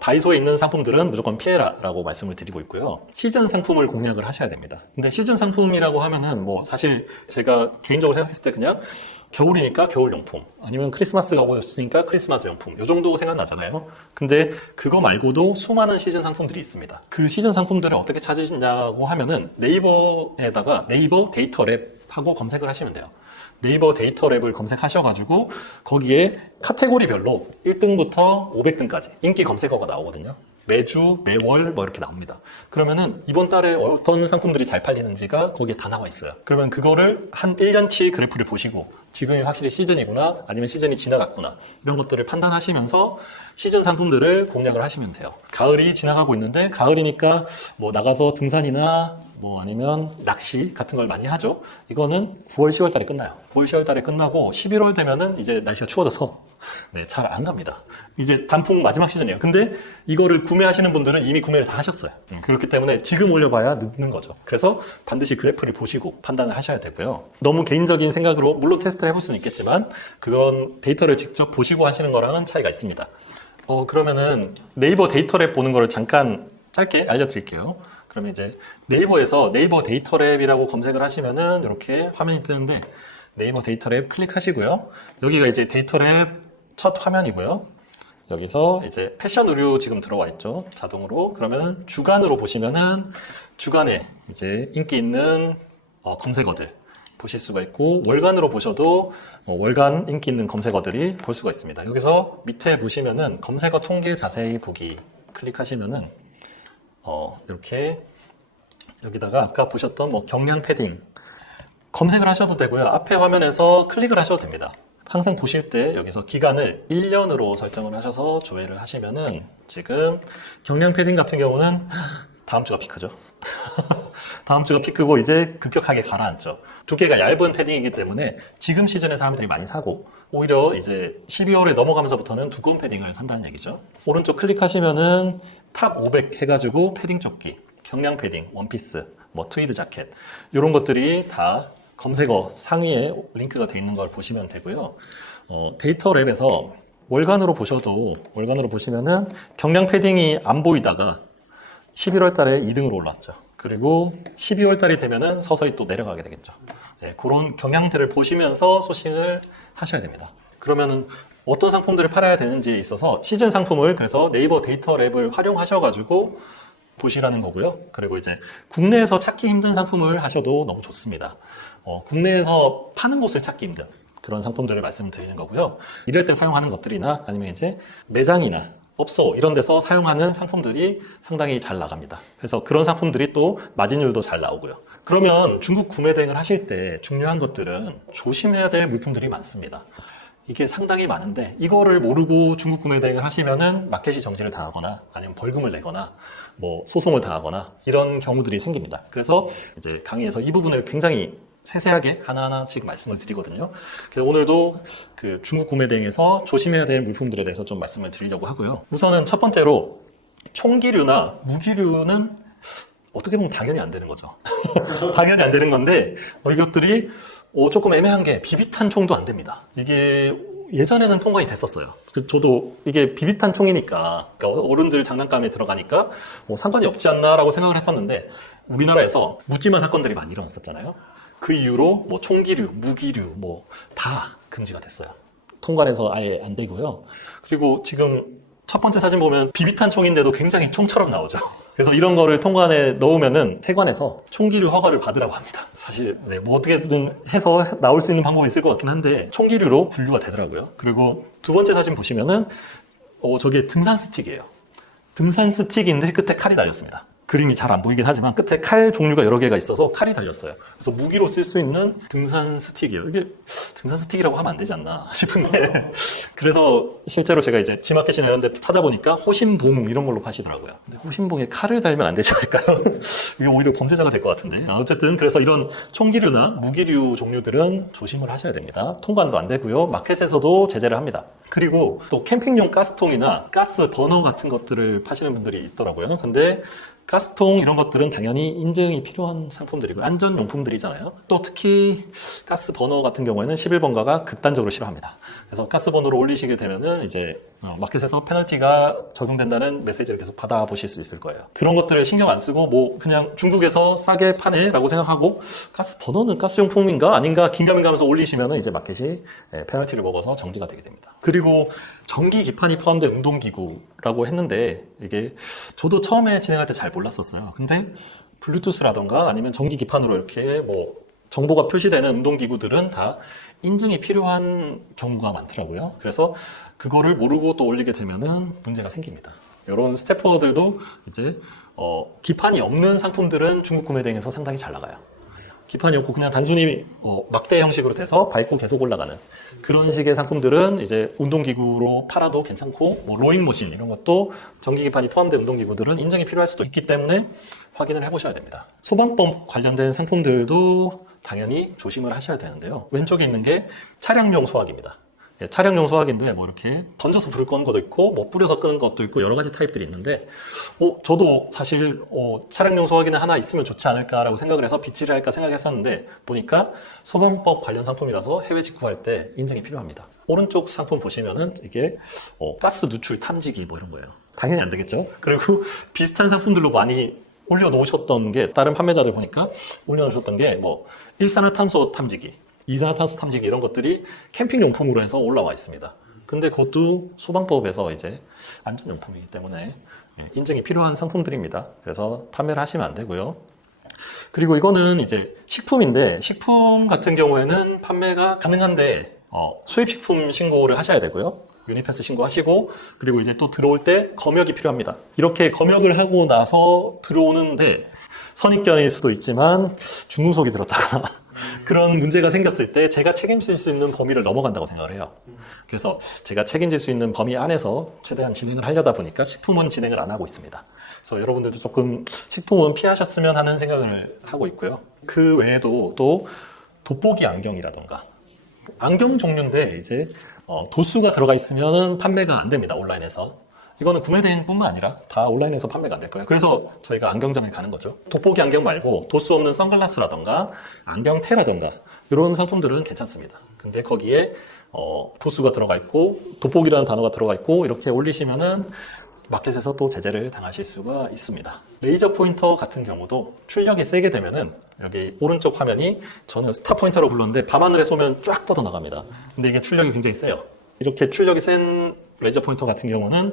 다이소에 있는 상품들은 무조건 피해라라고 말씀을 드리고 있고요. 시즌 상품을 공략을 하셔야 됩니다. 근데 시즌 상품이라고 하면은 뭐 사실 제가 개인적으로 생각했을 때 그냥 겨울이니까 겨울용품, 아니면 크리스마스가 오셨으니까 크리스마스 용품, 요 정도 생각나잖아요. 근데 그거 말고도 수많은 시즌 상품들이 있습니다. 그 시즌 상품들을 어떻게 찾으시냐고 하면은 네이버에다가 네이버 데이터 랩하고 검색을 하시면 돼요. 네이버 데이터 랩을 검색하셔가지고 거기에 카테고리별로 1등부터 500등까지 인기 검색어가 나오거든요. 매주, 매월 뭐 이렇게 나옵니다. 그러면은 이번 달에 어떤 상품들이 잘 팔리는지가 거기에 다 나와 있어요. 그러면 그거를 한 1년치 그래프를 보시고 지금이 확실히 시즌이구나, 아니면 시즌이 지나갔구나, 이런 것들을 판단하시면서 시즌 상품들을 공략을 하시면 돼요. 가을이 지나가고 있는데, 가을이니까 뭐 나가서 등산이나 뭐 아니면 낚시 같은 걸 많이 하죠. 이거는 9월, 10월 달에 끝나요. 9월, 10월 달에 끝나고 11월 되면은 이제 날씨가 추워져서 잘 안 갑니다. 이제 단풍 마지막 시즌이에요. 근데 이거를 구매하시는 분들은 이미 구매를 다 하셨어요. 그렇기 때문에 지금 올려봐야 늦는 거죠. 그래서 반드시 그래프를 보시고 판단을 하셔야 되고요. 너무 개인적인 생각으로 물론 테스트를 해볼 수는 있겠지만, 그런 데이터를 직접 보시고 하시는 거랑은 차이가 있습니다. 그러면은 네이버 데이터 랩 보는 거를 잠깐 짧게 알려드릴게요. 그러면 이제 네이버에서 네이버 데이터 랩이라고 검색을 하시면은 이렇게 화면이 뜨는데, 네이버 데이터 랩 클릭하시고요. 여기가 이제 데이터 랩 첫 화면이고요. 여기서 이제 패션 의류 지금 들어와 있죠. 자동으로. 그러면은 주간으로 보시면은 주간에 이제 인기 있는 검색어들 보실 수가 있고, 월간으로 보셔도 월간 인기 있는 검색어들이 볼 수가 있습니다. 여기서 밑에 보시면은 검색어 통계 자세히 보기 클릭하시면은 이렇게 여기다가 아까 보셨던 뭐 경량 패딩 검색을 하셔도 되고요. 앞에 화면에서 클릭을 하셔도 됩니다. 항상 보실 때 여기서 기간을 1년으로 설정을 하셔서 조회를 하시면은, 지금 경량 패딩 같은 경우는 다음 주가 피크죠. 다음 주가 피크고 이제 급격하게 가라앉죠. 두께가 얇은 패딩이기 때문에 지금 시즌에 사람들이 많이 사고, 오히려 이제 12월에 넘어가면서부터는 두꺼운 패딩을 산다는 얘기죠. 오른쪽 클릭하시면은 탑 500 해가지고 패딩 조끼, 경량 패딩, 원피스, 뭐 트위드 자켓, 이런 것들이 다 검색어 상위에 링크가 되어 있는 걸 보시면 되고요. 데이터 랩에서 월간으로 보시면은 경량 패딩이 안 보이다가 11월 달에 2등으로 올랐죠. 그리고 12월 달이 되면은 서서히 또 내려가게 되겠죠. 네, 그런 경향들을 보시면서 소싱을 하셔야 됩니다. 그러면은 어떤 상품들을 팔아야 되는지에 있어서 시즌 상품을 그래서 네이버 데이터 랩을 활용하셔가지고 보시라는 거고요. 그리고 이제 국내에서 찾기 힘든 상품을 하셔도 너무 좋습니다. 국내에서 파는 곳을 찾기 힘든 그런 상품들을 말씀드리는 거고요. 이럴 때 사용하는 것들이나 아니면 이제 매장이나 업소 이런 데서 사용하는 상품들이 상당히 잘 나갑니다. 그래서 그런 상품들이 또 마진율도 잘 나오고요. 그러면 중국 구매 대행을 하실 때 중요한 것들은 조심해야 될 물품들이 많습니다. 이게 상당히 많은데 이거를 모르고 중국 구매 대행을 하시면은 마켓이 정지를 당하거나 아니면 벌금을 내거나 뭐 소송을 당하거나 이런 경우들이 생깁니다. 그래서 이제 강의에서 이 부분을 굉장히 세세하게 하나하나씩 말씀을 드리거든요. 그래서 오늘도 그 중국 구매 대행에서 조심해야 될 물품들에 대해서 좀 말씀을 드리려고 하고요. 우선은 첫 번째로 총기류나 무기류는 어떻게 보면 당연히 안 되는 거죠. 당연히 안 되는 건데 이것들이 조금 애매한 게 비비탄 총도 안 됩니다. 이게 예전에는 통과이 됐었어요. 저도 이게 비비탄 총이니까 그러니까 어른들 장난감에 들어가니까 뭐 상관이 없지 않나라고 생각을 했었는데 우리나라에서 묻지마 사건들이 많이 일어났었잖아요. 그 이후로 뭐 총기류, 무기류 뭐 다 금지가 됐어요. 통관해서 아예 안 되고요. 그리고 지금 첫 번째 사진 보면 비비탄 총인데도 굉장히 총처럼 나오죠. 그래서 이런 거를 통관에 넣으면은 세관에서 총기류 허가를 받으라고 합니다. 사실 뭐 어떻게든 해서 나올 수 있는 방법이 있을 것 같긴 한데 총기류로 분류가 되더라고요. 그리고 두 번째 사진 보시면은 저게 등산 스틱이에요. 등산 스틱인데 끝에 칼이 달렸습니다. 그림이 잘 안 보이긴 하지만 끝에 칼 종류가 여러 개가 있어서 칼이 달렸어요. 그래서 무기로 쓸 수 있는 등산 스틱이에요. 이게 등산 스틱이라고 하면 안 되지 않나 싶은데 그래서 실제로 제가 이제 지마켓이나 이런 데 찾아보니까 호신봉 이런 걸로 파시더라고요. 근데 호신봉에 칼을 달면 안 되지 않을까요? 이게 오히려 범죄자가 될 것 같은데 어쨌든 그래서 이런 총기류나 무기류 종류들은 조심을 하셔야 됩니다. 통관도 안 되고요. 마켓에서도 제재를 합니다. 그리고 또 캠핑용 가스통이나 가스 버너 같은 것들을 파시는 분들이 있더라고요. 근데 가스통 이런 것들은 당연히 인증이 필요한 상품들이고 안전용품들이잖아요. 또 특히 가스 버너 같은 경우에는 11번가가 극단적으로 싫어합니다. 그래서 가스 버너를 올리시게 되면은 이제 마켓에서 페널티가 적용된다는 메시지를 계속 받아보실 수 있을 거예요. 그런 것들을 신경 안 쓰고 뭐 그냥 중국에서 싸게 파네 라고 생각하고 가스 버너는 가스용품인가 아닌가 긴가민가하면서 올리시면은 이제 마켓이 페널티를 먹어서 정지가 되게 됩니다. 그리고 전기 기판이 포함된 운동기구라고 했는데 이게 저도 처음에 진행할 때 잘 몰랐었어요. 근데 블루투스라던가 아니면 전기 기판으로 이렇게 뭐 정보가 표시되는 운동기구들은 다 인증이 필요한 경우가 많더라고요. 그래서 그거를 모르고 또 올리게 되면은 문제가 생깁니다. 이런 스태퍼들도 이제 기판이 없는 상품들은 중국 구매 대행에서 상당히 잘 나가요. 기판이 없고 그냥 단순히 막대 형식으로 돼서 밟고 계속 올라가는 그런 식의 상품들은 이제 운동기구로 팔아도 괜찮고 뭐 로잉머신 이런 것도 전기 기판이 포함된 운동기구들은 인증이 필요할 수도 있기 때문에 확인을 해보셔야 됩니다. 소방법 관련된 상품들도 당연히 조심을 하셔야 되는데요. 왼쪽에 있는 게 차량용 소화기입니다. 차량용 소화기인데 뭐 이렇게 던져서 불을 끄는 것도 있고 뭐 뿌려서 끄는 것도 있고 여러 가지 타입들이 있는데 저도 사실 차량용 소화기는 하나 있으면 좋지 않을까라고 생각을 해서 비치를 할까 생각했었는데 보니까 소방법 관련 상품이라서 해외 직구할 때 인증이 필요합니다. 오른쪽 상품 보시면은 이게 가스 누출 탐지기 뭐 이런 거예요. 당연히 안 되겠죠. 그리고 비슷한 상품들로 많이 올려놓으셨던 게 다른 판매자들 보니까 올려놓으셨던 게 뭐 일산화탄소 탐지기 이산화탄소 탐지기 이런 것들이 캠핑용품으로 해서 올라와 있습니다. 근데 그것도 소방법에서 이제 안전용품이기 때문에 인증이 필요한 상품들입니다. 그래서 판매를 하시면 안 되고요. 그리고 이거는 이제 식품인데 식품 같은 경우에는 판매가 가능한데 수입식품 신고를 하셔야 되고요. 유니패스 신고하시고 그리고 이제 또 들어올 때 검역이 필요합니다. 이렇게 검역을 하고 나서 들어오는데 선입견일 수도 있지만 중금속이 들었다거나 그런 문제가 생겼을 때 제가 책임질 수 있는 범위를 넘어간다고 생각을 해요. 그래서 제가 책임질 수 있는 범위 안에서 최대한 진행을 하려다 보니까 식품은 진행을 안 하고 있습니다. 그래서 여러분들도 조금 식품은 피하셨으면 하는 생각을 하고 있고요. 그 외에도 또 돋보기 안경이라던가 안경 종류인데 이제 도수가 들어가 있으면 판매가 안 됩니다. 온라인에서. 이거는 구매 대행뿐만 아니라 다 온라인에서 판매가 안 될 거예요. 그래서 저희가 안경점에 가는 거죠. 돋보기 안경 말고 도수 없는 선글라스라던가 안경테라던가 이런 상품들은 괜찮습니다. 근데 거기에 도수가 들어가 있고 돋보기라는 단어가 들어가 있고 이렇게 올리시면은 마켓에서 또 제재를 당하실 수가 있습니다. 레이저 포인터 같은 경우도 출력이 세게 되면은 여기 오른쪽 화면이 저는 스타 포인터로 불렀는데 밤하늘에 쏘면 쫙 뻗어나갑니다. 근데 이게 출력이 굉장히 세요. 이렇게 출력이 센 레이저 포인터 같은 경우는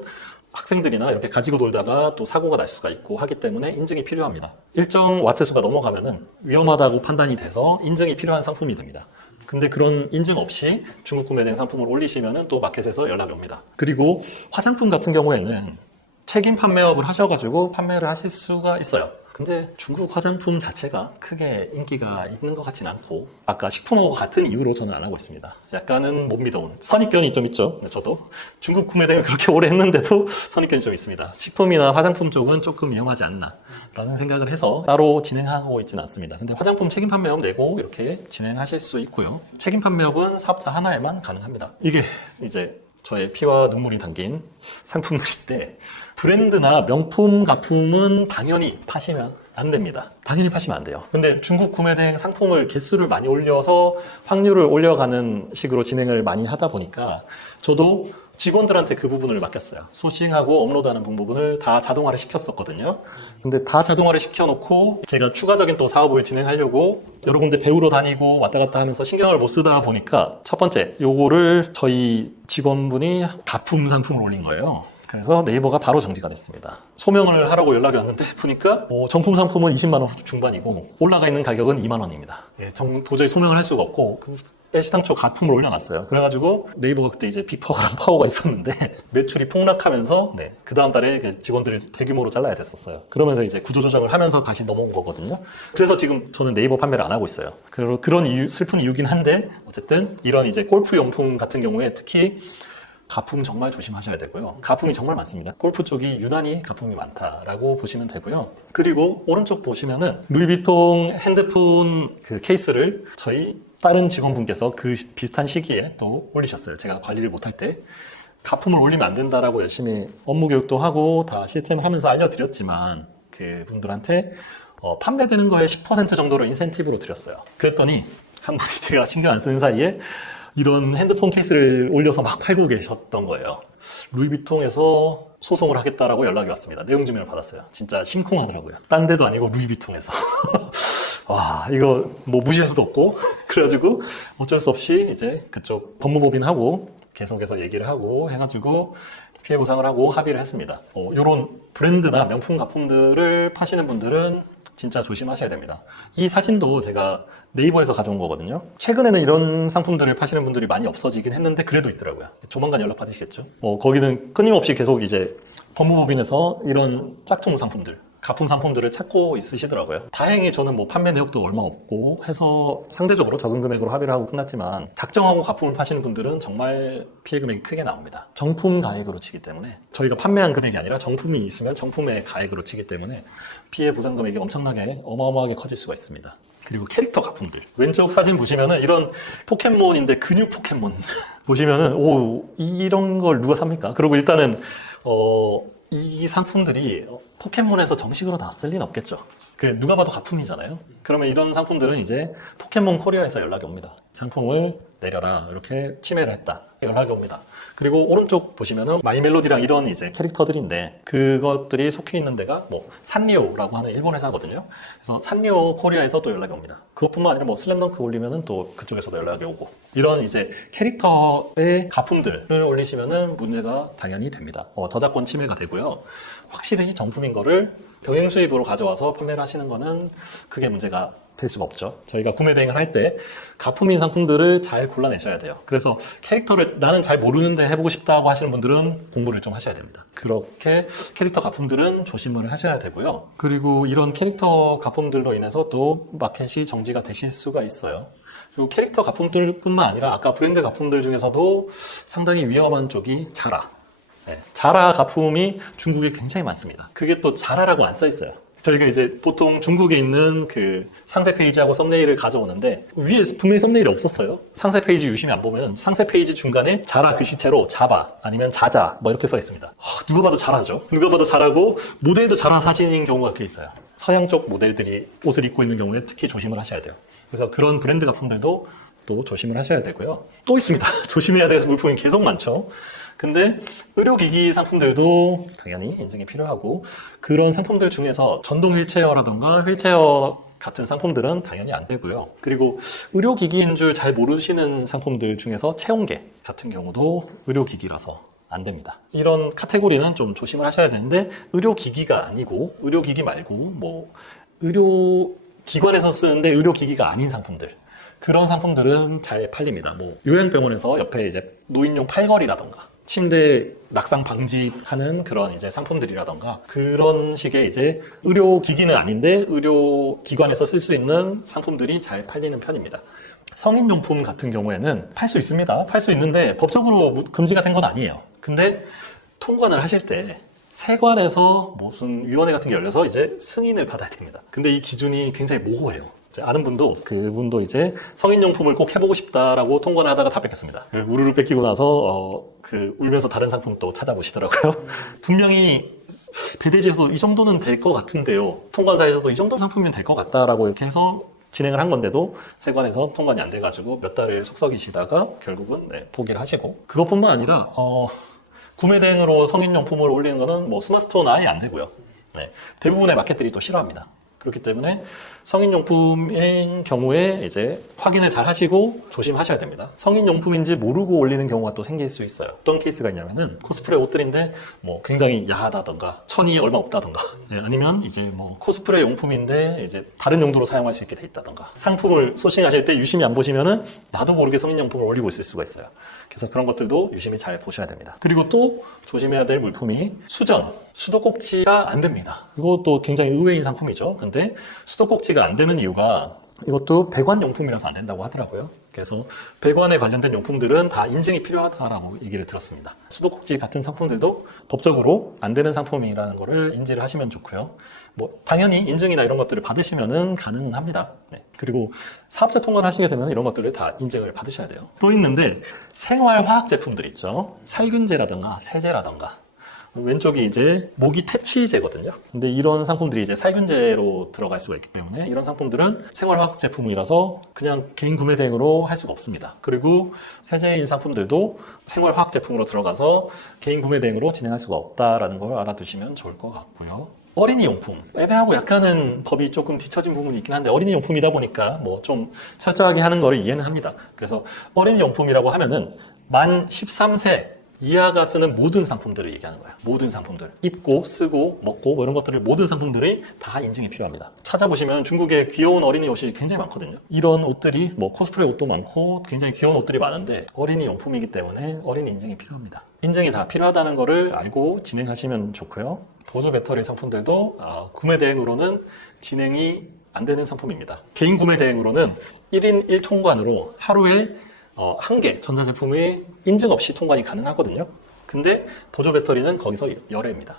학생들이나 이렇게 가지고 놀다가 또 사고가 날 수가 있고 하기 때문에 인증이 필요합니다. 일정 와트수가 넘어가면은 위험하다고 판단이 돼서 인증이 필요한 상품이 됩니다. 근데 그런 인증 없이 중국 구매된 상품을 올리시면은 또 마켓에서 연락이 옵니다. 그리고 화장품 같은 경우에는 책임 판매업을 하셔가지고 판매를 하실 수가 있어요. 근데 중국 화장품 자체가 크게 인기가 있는 것 같진 않고 아까 식품하고 같은 이유로 저는 안 하고 있습니다. 약간은 못 믿어온 선입견이 좀 있죠. 저도 중국 구매 대행을 그렇게 오래 했는데도 선입견이 좀 있습니다. 식품이나 화장품 쪽은 조금 위험하지 않나 라는 생각을 해서 따로 진행하고 있지는 않습니다. 근데 화장품 책임 판매업 내고 이렇게 진행하실 수 있고요. 책임 판매업은 사업자 하나에만 가능합니다. 이게 이제 저의 피와 눈물이 담긴 상품들인데 브랜드나 명품 가품은 당연히 파시면 안 됩니다. 당연히 파시면 안 돼요. 근데 중국 구매 대행 상품을 개수를 많이 올려서 확률을 올려가는 식으로 진행을 많이 하다 보니까 저도 직원들한테 그 부분을 맡겼어요. 소싱하고 업로드하는 부분을 다 자동화를 시켰었거든요. 근데 다 자동화를 시켜놓고 제가 추가적인 또 사업을 진행하려고 여러 군데 배우러 다니고 왔다 갔다 하면서 신경을 못 쓰다 보니까 첫 번째, 요거를 저희 직원분이 가품 상품을 올린 거예요. 그래서 네이버가 바로 정지가 됐습니다. 소명을 하라고 연락이 왔는데 보니까 정품 상품은 20만 원 중반이고 올라가 있는 가격은 2만 원입니다. 예, 도저히 소명을 할 수가 없고 애시당초 가품을 올려놨어요. 그래가지고 네이버가 그때 이제 빅파워랑 파워가 있었는데 매출이 폭락하면서 그 다음 달에 직원들을 대규모로 잘라야 됐었어요. 그러면서 이제 구조조정을 하면서 다시 넘어온 거거든요. 그래서 지금 저는 네이버 판매를 안 하고 있어요. 그런 이유, 슬픈 이유긴 한데 어쨌든 이런 이제 골프 용품 같은 경우에 특히 가품 정말 조심하셔야 되고요. 가품이 정말 많습니다. 골프 쪽이 유난히 가품이 많다라고 보시면 되고요. 그리고 오른쪽 보시면은 루이비통 핸드폰 그 케이스를 저희 다른 직원분께서 그 비슷한 시기에 또 올리셨어요. 제가 관리를 못할 때 가품을 올리면 안 된다라고 열심히 업무 교육도 하고 다 시스템 하면서 알려드렸지만 그분들한테 판매되는 거에 10% 정도로 인센티브로 드렸어요. 그랬더니 한 분이 제가 신경 안 쓰는 사이에 이런 핸드폰 케이스를 올려서 막 팔고 계셨던 거예요. 루이비통에서 소송을 하겠다라고 연락이 왔습니다. 내용 증명을 받았어요. 진짜 심쿵하더라고요. 딴 데도 아니고 루이비통에서. 와, 이거 뭐 무시할 수도 없고. 그래가지고 어쩔 수 없이 이제 그쪽 법무법인하고 계속해서 얘기를 하고 해가지고 피해 보상을 하고 합의를 했습니다. 이런 브랜드나 명품 가품들을 파시는 분들은 진짜 조심하셔야 됩니다. 이 사진도 제가 네이버에서 가져온 거거든요. 최근에는 이런 상품들을 파시는 분들이 많이 없어지긴 했는데 그래도 있더라고요. 조만간 연락 받으시겠죠. 거기는 끊임없이 계속 이제 법무법인에서 이런 짝퉁 상품들, 가품 상품들을 찾고 있으시더라고요. 다행히 저는 뭐 판매 내역도 얼마 없고 해서 상대적으로 적은 금액으로 합의를 하고 끝났지만 작정하고 가품을 파시는 분들은 정말 피해 금액이 크게 나옵니다. 정품 가액으로 치기 때문에 저희가 판매한 금액이 아니라 정품이 있으면 정품의 가액으로 치기 때문에 피해 보상 금액이 엄청나게 어마어마하게 커질 수가 있습니다. 그리고 캐릭터 가품들. 왼쪽 사진 보시면은 이런 포켓몬인데 근육 포켓몬 보시면은 이런 걸 누가 삽니까? 그리고 일단은 이 상품들이 포켓몬에서 정식으로 나왔을 리는 없겠죠. 누가 봐도 가품이잖아요. 그러면 이런 상품들은 이제 포켓몬 코리아에서 연락이 옵니다. 상품을 내려라. 이렇게 침해를 했다. 연락이 옵니다. 그리고 오른쪽 보시면은 마이멜로디랑 이런 이제 캐릭터들인데 그것들이 속해 있는 데가 뭐 산리오라고 하는 일본 회사거든요. 그래서 산리오 코리아에서 또 연락이 옵니다. 그것뿐만 아니라 뭐 슬램덩크 올리면은 또 그쪽에서도 연락이 오고 이런 이제 캐릭터의 가품들을 올리시면은 문제가 당연히 됩니다. 저작권 침해가 되고요. 확실히 정품인 거를 병행 수입으로 가져와서 판매를 하시는 거는 크게 문제가 될 수가 없죠. 저희가 구매 대행을 할 때 가품인 상품들을 잘 골라내셔야 돼요. 그래서 캐릭터를 나는 잘 모르는데 해보고 싶다고 하시는 분들은 공부를 좀 하셔야 됩니다. 그렇게 캐릭터 가품들은 조심을 하셔야 되고요. 그리고 이런 캐릭터 가품들로 인해서 또 마켓이 정지가 되실 수가 있어요. 그리고 캐릭터 가품들뿐만 아니라 아까 브랜드 가품들 중에서도 상당히 위험한 쪽이 자라. 자라 가품이 중국에 굉장히 많습니다. 그게 또 자라라고 안 써 있어요. 저희가 이제 보통 중국에 있는 그 상세 페이지하고 썸네일을 가져오는데 위에 분명히 썸네일이 없었어요. 상세 페이지 유심히 안 보면 상세 페이지 중간에 자라 글씨체로 자바 아니면 자자 뭐 이렇게 써 있습니다. 누가 봐도 자라죠. 누가 봐도 자라고 모델도 자라 사진인 경우가 꽤 있어요. 서양 쪽 모델들이 옷을 입고 있는 경우에 특히 조심을 하셔야 돼요. 그래서 그런 브랜드 가품들도 또 조심을 하셔야 되고요. 또 있습니다. 조심해야 될 물품이 계속 많죠. 근데 의료기기 상품들도 당연히 인증이 필요하고 그런 상품들 중에서 전동 휠체어라던가 휠체어 같은 상품들은 당연히 안 되고요. 그리고 의료기기인 줄 잘 모르시는 상품들 중에서 체온계 같은 경우도 의료기기라서 안 됩니다. 이런 카테고리는 좀 조심을 하셔야 되는데 의료기기가 아니고 의료기기 말고 뭐 의료기관에서 쓰는데 의료기기가 아닌 상품들 그런 상품들은 잘 팔립니다. 뭐 요양병원에서 옆에 이제 노인용 팔걸이라던가 침대 낙상 방지하는 그런 이제 상품들이라던가 그런 식의 이제 의료기기는 아닌데 의료기관에서 쓸 수 있는 상품들이 잘 팔리는 편입니다. 성인용품 같은 경우에는 팔 수 있습니다. 팔 수 있는데 법적으로 금지가 된 건 아니에요. 근데 통관을 하실 때 세관에서 무슨 위원회 같은 게 열려서 이제 승인을 받아야 됩니다. 근데 이 기준이 굉장히 모호해요. 아는 분도 그분도 이제 성인용품을 꼭 해보고 싶다라고 통관을 하다가 다 뺏겼습니다. 우르르 뺏기고 나서 울면서 다른 상품 또 찾아보시더라고요. 분명히 배대지에서 이 정도는 될 것 같은데요. 통관사에서도 이 정도 상품이면 될 것 같다라고 이렇게 해서 진행을 한 건데도 세관에서 통관이 안 돼가지고 몇 달을 속썩이시다가 결국은 포기를 하시고, 그것뿐만 아니라 구매 대행으로 성인용품을 올리는 거는 뭐 스마트스토어는 아예 안 되고요. 대부분의 마켓들이 또 싫어합니다. 그렇기 때문에 성인용품인 경우에 이제 확인을 잘 하시고 조심하셔야 됩니다. 성인용품인지 모르고 올리는 경우가 또 생길 수 있어요. 어떤 케이스가 있냐면은 코스프레 옷들인데 뭐 굉장히 야하다던가 천이 얼마 없다던가, 아니면 이제 뭐 코스프레 용품인데 이제 다른 용도로 사용할 수 있게 돼 있다던가, 상품을 소싱하실 때 유심히 안 보시면은 나도 모르게 성인용품을 올리고 있을 수가 있어요. 그래서 그런 것들도 유심히 잘 보셔야 됩니다. 그리고 또 조심해야 될 물품이 수도꼭지가 안 됩니다. 이것도 굉장히 의외인 상품이죠. 근데 수도꼭지가 안 되는 이유가, 이것도 배관용품이라서 안 된다고 하더라고요. 그래서 배관에 관련된 용품들은 다 인증이 필요하다라고 얘기를 들었습니다. 수도꼭지 같은 상품들도 법적으로 안 되는 상품이라는 거를 인지를 하시면 좋고요. 뭐 당연히 인증이나 이런 것들을 받으시면은 가능은 합니다. 그리고 사업자 통관을 하시게 되면 이런 것들을 다 인증을 받으셔야 돼요. 또 있는데 생활화학 제품들 있죠. 살균제라든가 세제라든가, 왼쪽이 이제 모기 퇴치제거든요. 근데 이런 상품들이 이제 살균제로 들어갈 수가 있기 때문에 이런 상품들은 생활화학 제품이라서 그냥 개인 구매 대행으로 할 수가 없습니다. 그리고 세제인 상품들도 생활화학 제품으로 들어가서 개인 구매 대행으로 진행할 수가 없다라는 걸 알아두시면 좋을 것 같고요. 어린이 용품, 애매하고 약간은 법이 조금 뒤처진 부분이 있긴 한데, 어린이 용품이다 보니까 뭐 좀 철저하게 하는 거를 이해는 합니다. 그래서 어린이 용품이라고 하면은 만 13세 이하가 쓰는 모든 상품들을 얘기하는 거예요. 모든 상품들. 입고, 쓰고, 먹고, 뭐 이런 것들을, 모든 상품들이 다 인증이 필요합니다. 찾아보시면 중국에 귀여운 어린이 옷이 굉장히 많거든요. 이런 옷들이, 뭐 코스프레 옷도 많고 굉장히 귀여운 옷들이 많은데 어린이 용품이기 때문에 어린이 인증이 필요합니다. 인증이 다 필요하다는 거를 알고 진행하시면 좋고요. 보조 배터리 상품들도 구매 대행으로는 진행이 안 되는 상품입니다. 개인 구매 대행으로는 1인 1통관으로 하루에 한 개 전자제품이 인증 없이 통관이 가능하거든요. 근데 보조 배터리는 거기서 열애입니다.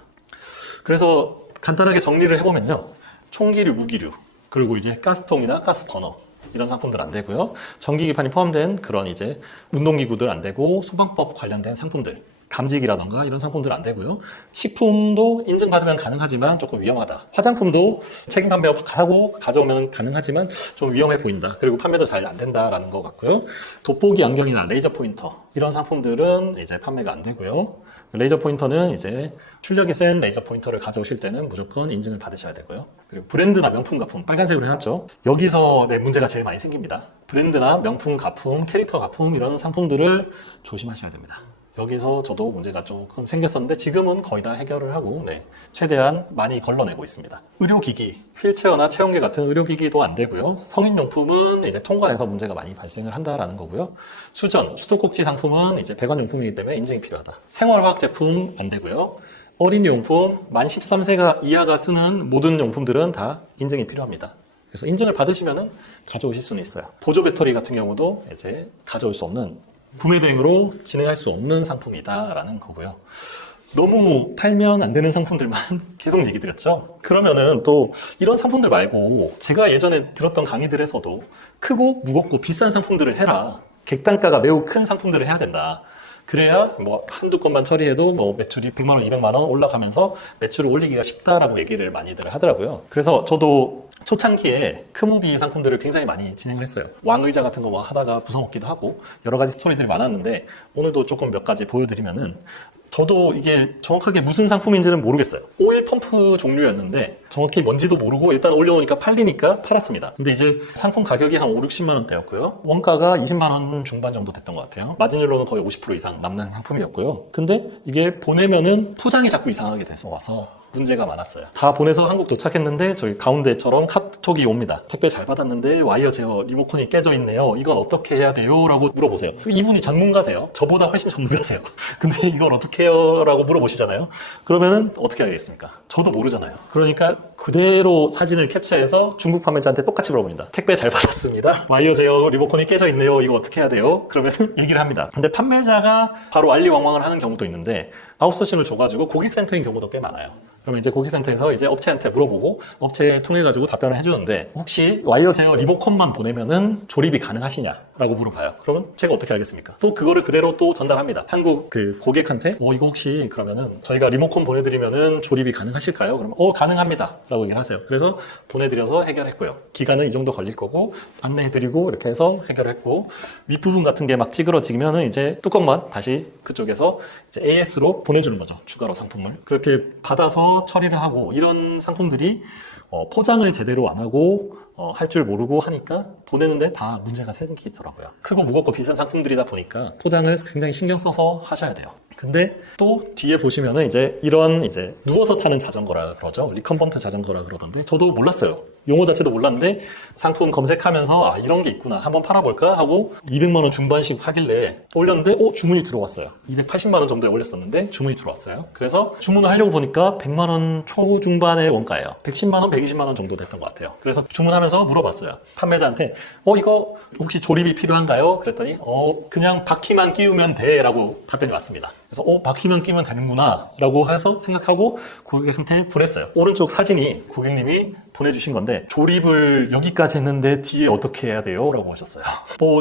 그래서 간단하게 정리를 해보면요. 총기류, 무기류, 그리고 이제 가스통이나 가스버너, 이런 상품들 안 되고요. 전기기판이 포함된 그런 이제 운동기구들 안 되고, 소방법 관련된 상품들, 감지기라던가 이런 상품들 안 되고요. 식품도 인증받으면 가능하지만 조금 위험하다. 화장품도 책임 판매하고 가져오면 가능하지만 좀 위험해 보인다. 그리고 판매도 잘 안 된다라는 것 같고요. 돋보기 안경이나 레이저 포인터, 이런 상품들은 이제 판매가 안 되고요. 레이저 포인터는 이제 출력이 센 레이저 포인터를 가져오실 때는 무조건 인증을 받으셔야 되고요. 그리고 브랜드나 명품 가품, 빨간색으로 해놨죠. 여기서 문제가 제일 많이 생깁니다. 브랜드나 명품 가품, 캐릭터 가품, 이런 상품들을 조심하셔야 됩니다. 여기서 저도 문제가 조금 생겼었는데 지금은 거의 다 해결을 하고 최대한 많이 걸러내고 있습니다. 의료기기, 휠체어나 체온계 같은 의료기기도 안 되고요. 성인용품은 이제 통관에서 문제가 많이 발생을 한다라는 거고요. 수도꼭지 상품은 이제 배관용품이기 때문에 인증이 필요하다. 생활화학 제품 안 되고요. 어린이용품, 만 13세가 이하가 쓰는 모든 용품들은 다 인증이 필요합니다. 그래서 인증을 받으시면은 가져오실 수는 있어요. 보조 배터리 같은 경우도 이제 가져올 수 없는, 구매 대행으로 진행할 수 없는 상품이다라는 거고요. 너무 팔면 안 되는 상품들만 계속 얘기 드렸죠. 그러면은 또 이런 상품들 말고 제가 예전에 들었던 강의들에서도 크고 무겁고 비싼 상품들을 해라. 객단가가 매우 큰 상품들을 해야 된다. 그래야 뭐 한두 건만 처리해도 뭐 매출이 100만 원, 200만 원 올라가면서 매출을 올리기가 쉽다라고 얘기를 많이들 하더라고요. 그래서 저도 초창기에 크무비 상품들을 굉장히 많이 진행을 했어요. 왕의자 같은 거 뭐 하다가 부숴먹기도 하고 여러 가지 스토리들이 많았는데, 오늘도 조금 몇 가지 보여드리면은, 저도 이게 정확하게 무슨 상품인지는 모르겠어요. 오일 펌프 종류였는데 정확히 뭔지도 모르고 일단 올려놓으니까 팔리니까 팔았습니다. 근데 이제 상품 가격이 한 5, 60만 원대였고요. 원가가 20만 원 중반 정도 됐던 것 같아요. 마진율로는 거의 50% 이상 남는 상품이었고요. 근데 이게 보내면은 포장이 자꾸 이상하게 돼서 와서 문제가 많았어요. 다 보내서 한국 도착했는데 저희 가운데처럼 카톡이 옵니다. 택배 잘 받았는데 와이어 제어 리모컨이 깨져 있네요. 이건 어떻게 해야 돼요? 라고 물어보세요. 이분이 전문가세요. 저보다 훨씬 전문가세요. 근데 이걸 어떻게 해요? 라고 물어보시잖아요. 그러면은 어떻게 하겠습니까? 저도 모르잖아요. 그러니까 그대로 사진을 캡처해서 중국 판매자한테 똑같이 물어봅니다. 택배 잘 받았습니다. 와이어 제어 리모컨이 깨져 있네요. 이거 어떻게 해야 돼요? 그러면 얘기를 합니다. 근데 판매자가 바로 알리왕왕을 하는 경우도 있는데, 아웃소싱을 줘가지고 고객센터인 경우도 꽤 많아요. 그러면 이제 고객센터에서 이제 업체한테 물어보고 업체 통해가지고 답변을 해주는데, 혹시 와이어 제어 리모컨만 보내면은 조립이 가능하시냐라고 물어봐요. 그러면 제가 어떻게 알겠습니까? 또 그거를 그대로 또 전달합니다. 한국 그 고객한테 이거 혹시 그러면은 저희가 리모컨 보내드리면은 조립이 가능하실까요? 그러면 가능합니다. 라고 얘기를 하세요. 그래서 보내드려서 해결했고요. 기간은 이 정도 걸릴 거고 안내해드리고 이렇게 해서 해결했고, 윗부분 같은 게 막 찌그러지면은 이제 뚜껑만 다시 그쪽에서 이제 AS로 보내주는 거죠. 추가로 상품을. 그렇게 받아서 처리를 하고, 이런 상품들이 포장을 제대로 안 하고 할 줄 모르고 하니까 보내는데 다 문제가 생기더라고요. 크고 무겁고 비싼 상품들이다 보니까 포장을 굉장히 신경 써서 하셔야 돼요. 근데 또 뒤에 보시면은 이제 이런 이제 누워서 타는 자전거라 그러죠. 리컨버트 자전거라 그러던데 저도 몰랐어요. 용어 자체도 몰랐는데 상품 검색하면서 아 이런 게 있구나 한번 팔아볼까 하고 200만 원 중반씩 하길래 올렸는데 주문이 들어왔어요. 280만 원 정도에 올렸었는데 주문이 들어왔어요. 그래서 주문을 하려고 보니까 100만 원 초중반의 원가예요. 110만 원, 120만 원 정도 됐던 것 같아요. 그래서 주문하면서 물어봤어요. 판매자한테 이거 혹시 조립이 필요한가요? 그랬더니 그냥 바퀴만 끼우면 돼 라고 답변이 왔습니다. 그래서 바퀴만 끼면 되는구나 라고 해서 생각하고 고객한테 보냈어요. 오른쪽 사진이 고객님이 보내주신 건데 조립을 여기까지 했는데 뒤에 어떻게 해야 돼요? 라고 하셨어요.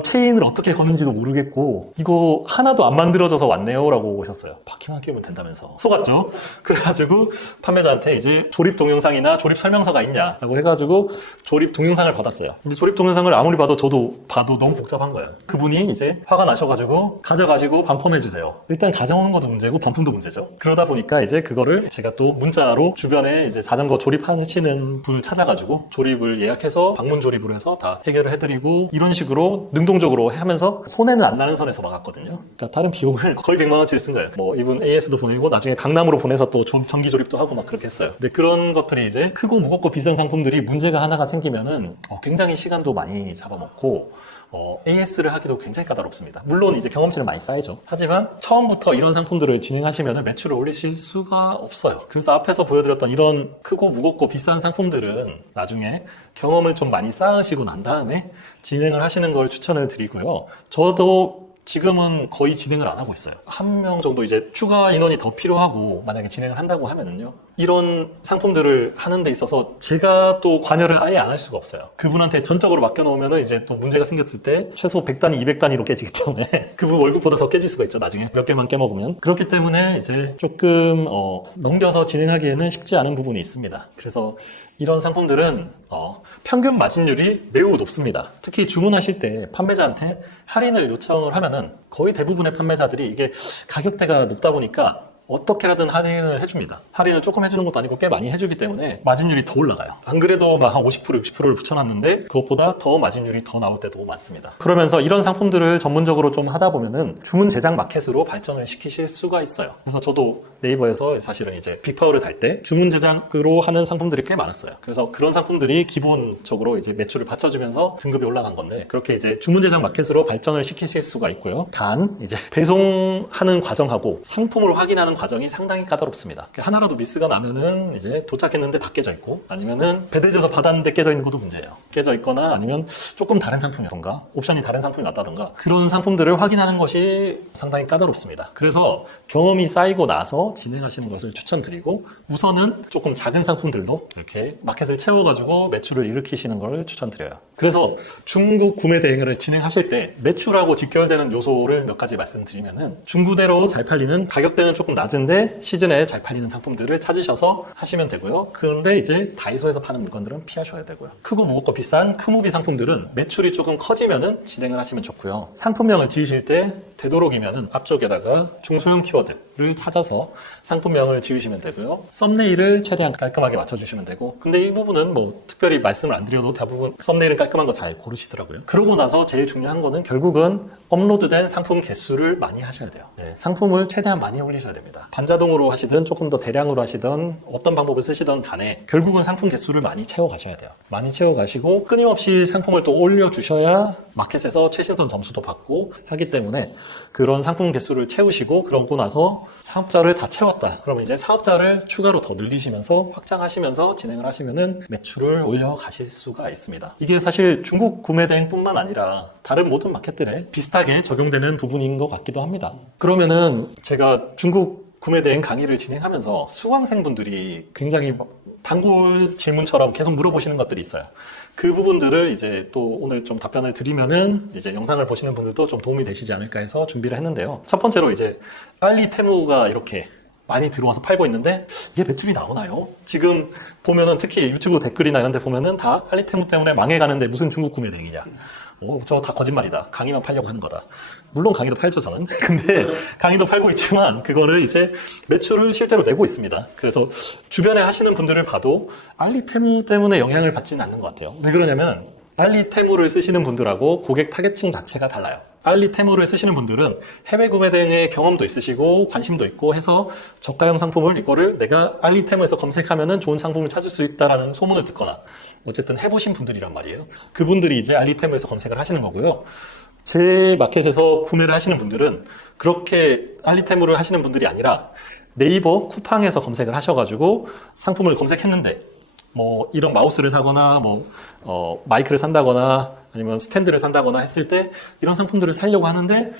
체인을 어떻게 거는지도 모르겠고 이거 하나도 안 만들어져서 왔네요 라고 하셨어요. 바퀴만 끼우면 된다면서 속았죠. 그래가지고 판매자한테 이제 조립 동영상이나 조립 설명서가 있냐 라고 해가지고 조립 동영상을 받았어요. 근데 조립 동영상을 아무리 저도 봐도 너무 복잡한 거예요. 그분이 이제 화가 나셔가지고 가져가시고 반품해주세요. 일단 가져오는 것도 문제고 반품도 문제죠. 그러다 보니까 이제 그거를 제가 또 문자로 주변에 이제 자전거 조립하시는 분을 찾아가지고 조립을 예약해서 방문 조립으로 해서 다 해결을 해드리고 이런 식으로 능동적으로 하면서 손해는 안 나는 선에서 막았거든요. 그러니까 다른 비용을 거의 100만 원치를 쓴 거예요. 이분 AS도 보내고 나중에 강남으로 보내서 또 전기 조립도 하고 막 그렇게 했어요. 근데 그런 것들이 이제 크고 무겁고 비싼 상품들이 문제가 하나가 생기면은 굉장히 시간도 많이 잡아먹고 AS를 하기도 굉장히 까다롭습니다. 물론 이제 경험치는 많이 쌓이죠. 하지만 처음부터 이런 상품들을 진행하시면 매출을 올리실 수가 없어요. 그래서 앞에서 보여드렸던 이런 크고 무겁고 비싼 상품들은 나중에 경험을 좀 많이 쌓으시고 난 다음에 진행을 하시는 걸 추천을 드리고요. 저도 지금은 거의 진행을 안 하고 있어요. 한 명 정도 이제 추가 인원이 더 필요하고 만약에 진행을 한다고 하면은요. 이런 상품들을 하는 데 있어서 제가 또 관여를 아예 안 할 수가 없어요. 그분한테 전적으로 맡겨놓으면은 이제 또 문제가 생겼을 때 최소 100단위, 200단위로 깨지기 때문에 그분 월급보다 더 깨질 수가 있죠. 나중에 몇 개만 깨먹으면. 그렇기 때문에 이제 조금 넘겨서 진행하기에는 쉽지 않은 부분이 있습니다. 그래서 이런 상품들은 평균 마진율이 매우 높습니다. 특히 주문하실 때 판매자한테 할인을 요청을 하면은 거의 대부분의 판매자들이 이게 가격대가 높다 보니까 어떻게라든 할인을 해줍니다. 할인을 조금 해주는 것도 아니고 꽤 많이 해주기 때문에 마진율이 더 올라가요. 안 그래도 막 한 50%, 60%를 붙여놨는데 그것보다 더 마진율이 더 나올 때도 많습니다. 그러면서 이런 상품들을 전문적으로 좀 하다 보면은 주문 제작 마켓으로 발전을 시키실 수가 있어요. 그래서 저도 네이버에서 사실은 이제 빅파워를 달 때 주문 제작으로 하는 상품들이 꽤 많았어요. 그래서 그런 상품들이 기본적으로 이제 매출을 받쳐주면서 등급이 올라간 건데 그렇게 이제 주문 제작 마켓으로 발전을 시키실 수가 있고요. 단 이제 배송하는 과정하고 상품을 확인하는 과정이 상당히 까다롭습니다. 하나라도 미스가 나면은 이제 도착했는데 다 깨져 있고 아니면은 배대져서 받았는데 깨져 있는 것도 문제예요. 깨져 있거나 아니면 조금 다른 상품이라던가 옵션이 다른 상품이 왔다던가 그런 상품들을 확인하는 것이 상당히 까다롭습니다. 그래서 경험이 쌓이고 나서 진행하시는 것을 추천드리고 우선은 조금 작은 상품들도 이렇게 마켓을 채워가지고 매출을 일으키시는 걸 추천드려요. 그래서 중국 구매 대행을 진행하실 때 매출하고 직결되는 요소를 몇 가지 말씀드리면은 중구대로 잘 팔리는 가격대는 조금 낮은데 시즌에 잘 팔리는 상품들을 찾으셔서 하시면 되고요. 그런데 이제 다이소에서 파는 물건들은 피하셔야 되고요. 크고 무겁고 비싼 크무비 상품들은 매출이 조금 커지면은 진행을 하시면 좋고요. 상품명을 지으실 때 되도록이면은 앞쪽에다가 중소형 키워드를 찾아서 상품명을 지으시면 되고요. 썸네일을 최대한 깔끔하게 맞춰주시면 되고 근데 이 부분은 특별히 말씀을 안 드려도 대부분 썸네일은 깔끔한 거 잘 고르시더라고요. 그러고 나서 제일 중요한 거는 결국은 업로드된 상품 개수를 많이 하셔야 돼요. 상품을 최대한 많이 올리셔야 됩니다. 반자동으로 하시든 조금 더 대량으로 하시든 어떤 방법을 쓰시든 간에 결국은 상품 개수를 많이 채워가셔야 돼요. 많이 채워가시고 끊임없이 상품을 또 올려주셔야 마켓에서 최신선 점수도 받고 하기 때문에 그런 상품 개수를 채우시고 그러고 나서 사업자를 다 채웠다. 그러면 이제 사업자를 추가로 더 늘리시면서 확장하시면서 진행을 하시면은 매출을 올려가실 수가 있습니다. 이게 사실 중국 구매 대행뿐만 아니라 다른 모든 마켓들에 비슷하게 적용되는 부분인 것 같기도 합니다. 그러면은 제가 중국 구매 대행 강의를 진행하면서 수강생분들이 굉장히 단골 질문처럼 계속 물어보시는 것들이 있어요. 그 부분들을 이제 또 오늘 좀 답변을 드리면은 이제 영상을 보시는 분들도 좀 도움이 되시지 않을까 해서 준비를 했는데요. 첫 번째로 이제 빨리 테무가 이렇게 많이 들어와서 팔고 있는데 이게 매출이 나오나요? 지금 보면은 특히 유튜브 댓글이나 이런 데 보면은 다 알리테무 때문에 망해가는데 무슨 중국 구매 대행이냐. 저거 다 거짓말이다. 강의만 팔려고 하는 거다. 물론 강의도 팔죠, 저는. 근데 강의도 팔고 있지만 그거를 이제 매출을 실제로 내고 있습니다. 그래서 주변에 하시는 분들을 봐도 알리테무 때문에 영향을 받지는 않는 것 같아요. 왜 그러냐면 알리테무를 쓰시는 분들하고 고객 타겟층 자체가 달라요. 알리테무를 쓰시는 분들은 해외 구매 대행의 경험도 있으시고 관심도 있고 해서 저가형 상품을 이거를 내가 알리테무에서 검색하면은 좋은 상품을 찾을 수 있다라는 소문을 듣거나 어쨌든 해보신 분들이란 말이에요. 그분들이 이제 알리테무에서 검색을 하시는 거고요. 제 마켓에서 구매를 하시는 분들은 그렇게 알리테무를 하시는 분들이 아니라 네이버 쿠팡에서 검색을 하셔가지고 상품을 검색했는데 뭐 이런 마우스를 사거나 마이크를 산다거나 아니면 스탠드를 산다거나 했을 때 이런 상품들을 사려고 하는데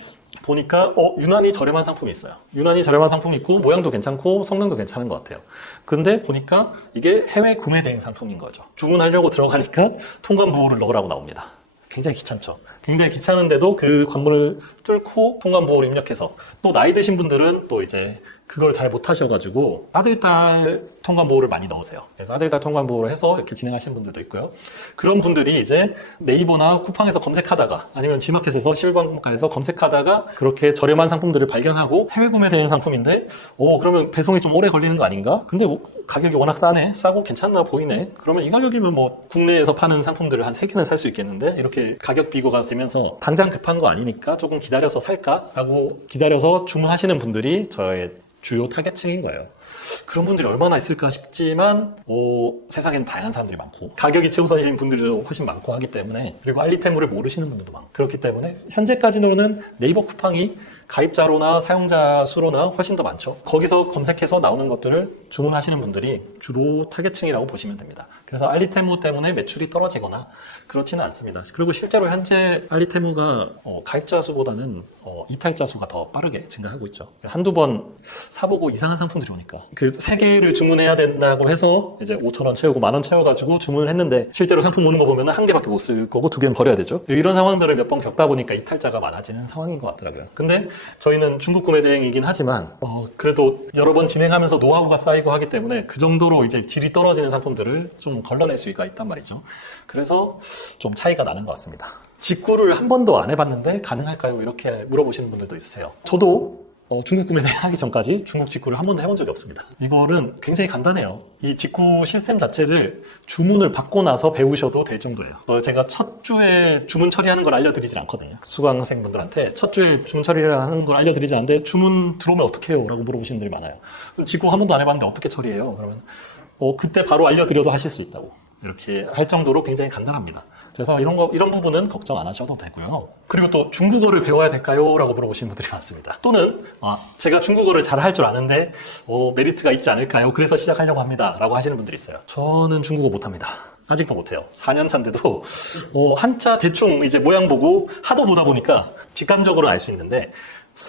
보니까 유난히 저렴한 상품이 있어요. 유난히 저렴한 상품이 있고 모양도 괜찮고 성능도 괜찮은 것 같아요. 근데 보니까 이게 해외 구매 대행 상품인 거죠. 주문하려고 들어가니까 통관 부호를 넣으라고 나옵니다. 굉장히 귀찮죠. 굉장히 귀찮은데도 그 관문을 뚫고 통관 부호를 입력해서 또 나이 드신 분들은 또 이제 그걸 잘 못하셔가지고 아들딸 통관 보호를 많이 넣으세요. 그래서 아들딸 통관 보호를 해서 이렇게 진행하시는 분들도 있고요. 그런 분들이 이제 네이버나 쿠팡에서 검색하다가 아니면 지마켓에서 실버방가에서 검색하다가 그렇게 저렴한 상품들을 발견하고 해외 구매 대행 상품인데 그러면 배송이 좀 오래 걸리는 거 아닌가? 근데 가격이 워낙 싸네? 싸고 괜찮나 보이네? 그러면 이 가격이면 뭐 국내에서 파는 상품들을 한 3개는 살 수 있겠는데? 이렇게 가격 비교가 되면서 당장 급한 거 아니니까 조금 기다려서 살까? 라고 기다려서 주문하시는 분들이 저의 주요 타겟층인 거예요. 그런 분들이 얼마나 있을까 싶지만 세상에는 다양한 사람들이 많고 가격이 최우선이신 분들도 훨씬 많고 하기 때문에 그리고 알리테무를 모르시는 분들도 많고 그렇기 때문에 현재까지로는 네이버 쿠팡이 가입자로나 사용자 수로나 훨씬 더 많죠. 거기서 검색해서 나오는 것들을 주문하시는 분들이 주로 타겟층이라고 보시면 됩니다. 그래서 알리테무 때문에 매출이 떨어지거나 그렇지는 않습니다. 그리고 실제로 현재 알리테무가 가입자 수보다는 이탈자 수가 더 빠르게 증가하고 있죠. 한두 번 사보고 이상한 상품들이 오니까 그 3개를 주문해야 된다고 해서 이제 5,000원 채우고 10,000원 채워가지고 주문을 했는데 실제로 상품 오는 거 보면 1개밖에 못 쓸 거고 2개는 버려야 되죠. 이런 상황들을 몇 번 겪다 보니까 이탈자가 많아지는 상황인 것 같더라고요. 근데 저희는 중국 구매 대행이긴 하지만 그래도 여러 번 진행하면서 노하우가 쌓이고 하기 때문에 그 정도로 이제 질이 떨어지는 상품들을 좀 걸러낼 수가 있단 말이죠. 그래서 좀 차이가 나는 것 같습니다. 직구를 한 번도 안 해봤는데 가능할까요? 이렇게 물어보시는 분들도 있으세요. 저도 중국 구매 대행 하기 전까지 중국 직구를 한 번도 해본 적이 없습니다. 이거는 굉장히 간단해요. 이 직구 시스템 자체를 주문을 받고 나서 배우셔도 될 정도예요. 제가 첫 주에 주문 처리하는 걸 알려드리진 않거든요. 수강생분들한테 첫 주에 주문 처리를 하는 걸 알려드리지 않는데 주문 들어오면 어떻게 해요? 라고 물어보시는 분들이 많아요. 직구 한 번도 안 해봤는데 어떻게 처리해요? 그러면 그때 바로 알려드려도 하실 수 있다고. 이렇게 할 정도로 굉장히 간단합니다. 그래서 이런 부분은 걱정 안 하셔도 되고요. 그리고 또 중국어를 배워야 될까요? 라고 물어보시는 분들이 많습니다. 또는 제가 중국어를 잘 할 줄 아는데 메리트가 있지 않을까요? 그래서 시작하려고 합니다. 라고 하시는 분들이 있어요. 저는 중국어 못합니다. 아직도 못해요. 4년 차인데도 한자 대충 이제 모양 보고 하도 보다 보니까 직감적으로 알 수 있는데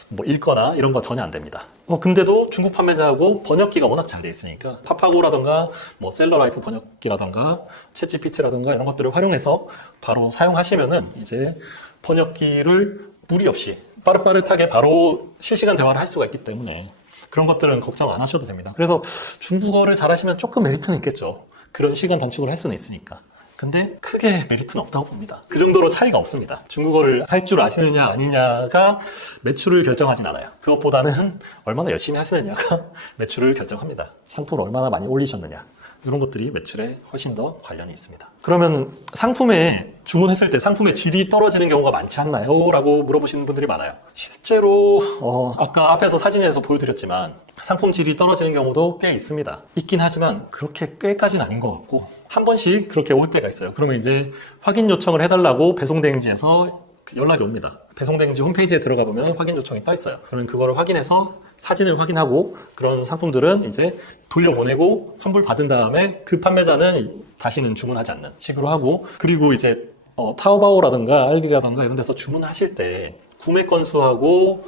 뭐 읽거나 이런 거 전혀 안 됩니다. 근데도 중국 판매자하고 번역기가 워낙 잘 돼 있으니까 파파고라던가 뭐 셀러라이프 번역기라던가 챗GPT라던가 이런 것들을 활용해서 바로 사용하시면은 이제 번역기를 무리 없이 빠릇빠릇하게 바로 실시간 대화를 할 수가 있기 때문에 그런 것들은 걱정 안 하셔도 됩니다. 그래서 중국어를 잘하시면 조금 메리트는 있겠죠. 그런 시간 단축을 할 수는 있으니까. 근데 크게 메리트는 없다고 봅니다. 그 정도로 차이가 없습니다. 중국어를 할 줄 아시느냐 아니냐가 매출을 결정하진 않아요. 그것보다는 얼마나 열심히 하시느냐가 매출을 결정합니다. 상품을 얼마나 많이 올리셨느냐 이런 것들이 매출에 훨씬 더 관련이 있습니다. 그러면 상품에 주문했을 때 상품의 질이 떨어지는 경우가 많지 않나요? 라고 물어보시는 분들이 많아요. 실제로 아까 앞에서 사진에서 보여드렸지만 상품 질이 떨어지는 경우도 꽤 있습니다. 있긴 하지만 그렇게 꽤까지는 아닌 것 같고 한 번씩 그렇게 올 때가 있어요. 그러면 이제 확인 요청을 해달라고 배송대행지에서 연락이 옵니다. 배송대행지 홈페이지에 들어가 보면 확인 요청이 떠 있어요. 그러면 그거를 확인해서 사진을 확인하고 그런 상품들은 이제 돌려보내고 환불 받은 다음에 그 판매자는 다시는 주문하지 않는 식으로 하고 그리고 이제 타오바오라든가 알리라든가 이런 데서 주문하실 때 구매 건수하고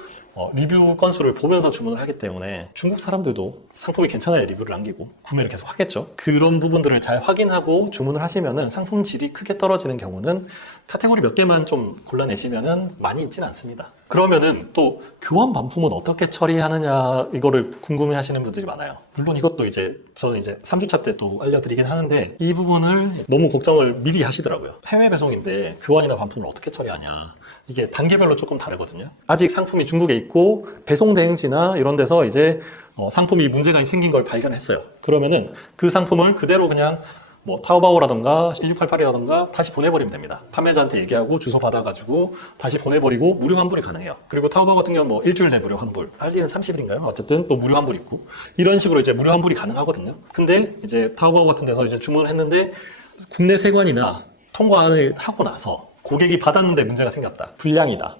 리뷰 건수를 보면서 주문을 하기 때문에 중국 사람들도 상품이 괜찮아야 리뷰를 남기고 구매를 계속 하겠죠. 그런 부분들을 잘 확인하고 주문을 하시면은 상품 질이 크게 떨어지는 경우는 카테고리 몇 개만 좀 골라내시면은 많이 있지는 않습니다. 그러면은 또 교환 반품은 어떻게 처리하느냐 이거를 궁금해 하시는 분들이 많아요. 물론 이것도 이제 저는 이제 3주차 때 또 알려드리긴 하는데 이 부분을 너무 걱정을 미리 하시더라고요. 해외 배송인데 교환이나 반품을 어떻게 처리하냐. 이게 단계별로 조금 다르거든요. 아직 상품이 중국에 있고 배송 대행지나 이런 데서 이제 상품이 문제가 생긴 걸 발견했어요. 그러면은 그 상품을 그대로 그냥 뭐 타오바오라던가 1688이라던가 다시 보내버리면 됩니다. 판매자한테 얘기하고 주소 받아가지고 다시 보내버리고 무료 환불이 가능해요. 그리고 타오바오 같은 경우는 뭐 일주일 내 무료 환불, 알리는 30일인가요? 어쨌든 또 무료 환불이 있고 이런 식으로 이제 무료 환불이 가능하거든요. 근데 이제 타오바오 같은 데서 이제 주문을 했는데 국내 세관이나 통과를 하고 나서 고객이 받았는데 문제가 생겼다. 불량이다.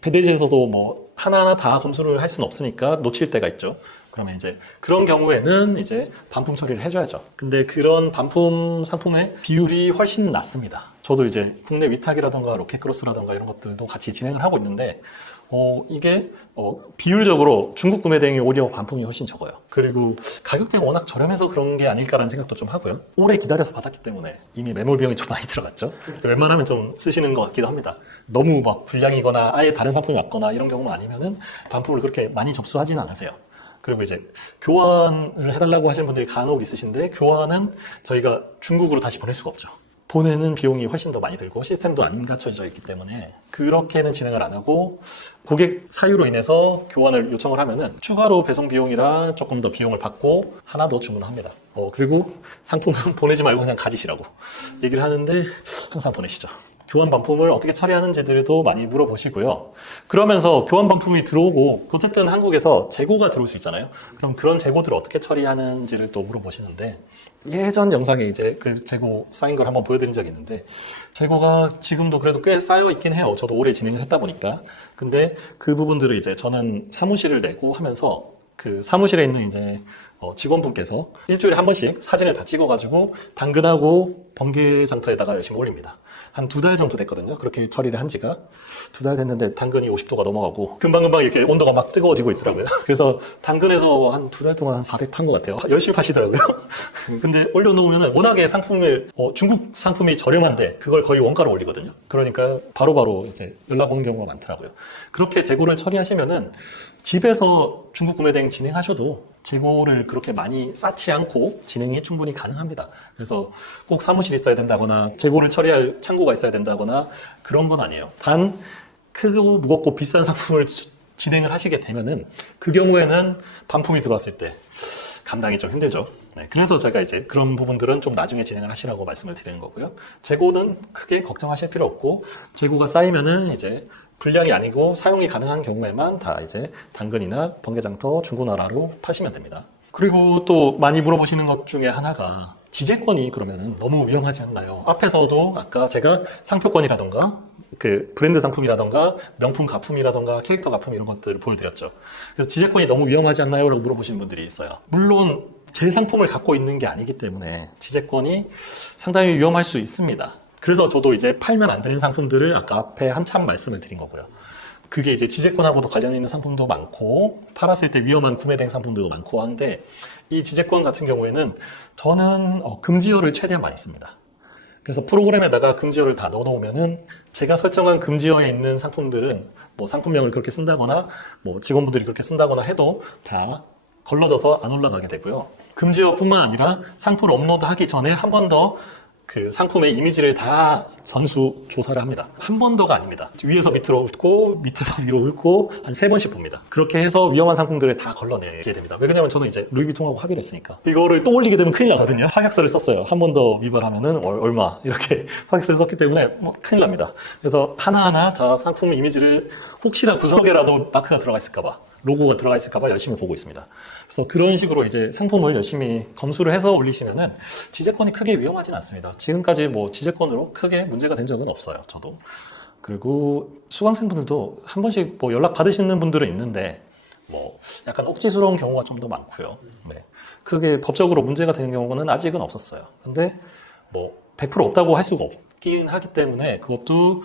배대지에서도 뭐 하나하나 다 검수를 할 수는 없으니까 놓칠 때가 있죠. 그러면 이제 그런 경우에는 이제 반품 처리를 해줘야죠. 근데 그런 반품 상품의 비율이 훨씬 낮습니다. 저도 이제 국내 위탁이라던가 로켓크로스라던가 이런 것들도 같이 진행을 하고 있는데 이게 비율적으로 중국 구매 대행이 오히려 반품이 훨씬 적어요. 그리고 가격대가 워낙 저렴해서 그런 게 아닐까라는 생각도 좀 하고요. 오래 기다려서 받았기 때문에 이미 매몰 비용이 좀 많이 들어갔죠. 웬만하면 좀 쓰시는 것 같기도 합니다. 너무 막 불량이거나 아예 다른 상품이 왔거나 이런 경우가 아니면은 반품을 그렇게 많이 접수하지는 않으세요. 그리고 이제 교환을 해달라고 하시는 분들이 간혹 있으신데 교환은 저희가 중국으로 다시 보낼 수가 없죠. 보내는 비용이 훨씬 더 많이 들고 시스템도 안 갖춰져 있기 때문에 그렇게는 진행을 안 하고 고객 사유로 인해서 교환을 요청을 하면은 추가로 배송 비용이랑 조금 더 비용을 받고 하나 더 주문을 합니다. 그리고 상품은 보내지 말고 그냥 가지시라고 얘기를 하는데 항상 보내시죠. 교환 반품을 어떻게 처리하는지들도 많이 물어보시고요. 그러면서 교환 반품이 들어오고 어쨌든 한국에서 재고가 들어올 수 있잖아요. 그럼 그런 재고들을 어떻게 처리하는지를 또 물어보시는데 예전 영상에 이제 그 재고 쌓인 걸 한번 보여드린 적이 있는데 재고가 지금도 그래도 꽤 쌓여 있긴 해요. 저도 오래 진행을 했다 보니까. 근데 그 부분들을 이제 저는 사무실을 내고 하면서 그 사무실에 있는 이제 직원분께서 일주일에 한 번씩 사진을 다 찍어가지고 당근하고 번개 장터에다가 열심히 올립니다. 한 2달 정도 됐거든요. 그렇게 처리를 한 지가 2달 됐는데 당근이 50도가 넘어가고 금방금방 이렇게 온도가 막 뜨거워지고 있더라고요. 그래서 당근에서 한 2달 동안 한 400 판 것 같아요. 열심히 파시더라고요. 근데 올려놓으면 워낙에 상품을 중국 상품이 저렴한데 그걸 거의 원가로 올리거든요. 그러니까 바로바로 이제 연락 오는 경우가 많더라고요. 그렇게 재고를 처리하시면은 집에서 중국 구매 대행 진행하셔도 재고를 그렇게 많이 쌓지 않고 진행이 충분히 가능합니다. 그래서 꼭 사무실이 있어야 된다거나 재고를 처리할 창고가 있어야 된다거나 그런 건 아니에요. 단 크고 무겁고 비싼 상품을 진행을 하시게 되면은 그 경우에는 반품이 들어왔을 때 감당이 좀 힘들죠. 네, 그래서 제가 이제 그런 부분들은 좀 나중에 진행을 하시라고 말씀을 드리는 거고요. 재고는 크게 걱정하실 필요 없고 재고가 쌓이면은 이제 불량이 아니고 사용이 가능한 경우에만 다 이제 당근이나 번개장터 중고나라로 파시면 됩니다. 그리고 또 많이 물어보시는 것 중에 하나가 지재권이 그러면 너무 위험하지 않나요? 앞에서도 아까 제가 상표권이라던가 그 브랜드 상품이라던가 명품 가품이라던가 캐릭터 가품 이런 것들을 보여드렸죠. 그래서 지재권이 너무 위험하지 않나요? 라고 물어보시는 분들이 있어요. 물론 제 상품을 갖고 있는 게 아니기 때문에 지재권이 상당히 위험할 수 있습니다. 그래서 저도 이제 팔면 안 되는 상품들을 아까 앞에 한참 말씀을 드린 거고요. 그게 이제 지재권하고도 관련 있는 상품도 많고 팔았을 때 위험한 구매된 상품들도 많고 하는데 이 지재권 같은 경우에는 저는 금지어를 최대한 많이 씁니다. 그래서 프로그램에다가 금지어를 다 넣어놓으면은 제가 설정한 금지어에 있는 상품들은 뭐 상품명을 그렇게 쓴다거나 뭐 직원분들이 그렇게 쓴다거나 해도 다 걸러져서 안 올라가게 되고요. 금지어뿐만 아니라 상품을 업로드하기 전에 한 번 더 그 상품의 이미지를 다 선수 조사를 합니다. 한 번 더가 아닙니다. 위에서 밑으로 훑고 밑에서 위로 훑고 한 3번씩 봅니다. 그렇게 해서 위험한 상품들을 다 걸러내게 됩니다. 왜냐면 저는 이제 루이비통하고 합의를 했으니까 이거를 또 올리게 되면 큰일 나거든요. 확약서를 썼어요. 한 번 더 위반하면은 얼마 이렇게 확약서를 썼기 때문에 큰일 납니다. 그래서 하나하나 저 상품 이미지를 혹시나 구석에라도 마크가 들어가 있을까봐 로고가 들어가 있을까봐 열심히 보고 있습니다. 그래서 그런 식으로 이제 상품을 열심히 검수를 해서 올리시면은 지재권이 크게 위험하진 않습니다. 지금까지 뭐 지재권으로 크게 문제가 된 적은 없어요. 저도. 그리고 수강생분들도 한 번씩 뭐 연락 받으시는 분들은 있는데 뭐 약간 억지스러운 경우가 좀 더 많고요. 네. 크게 법적으로 문제가 되는 경우는 아직은 없었어요. 근데 뭐 100% 없다고 할 수가 있긴 하기 때문에 그것도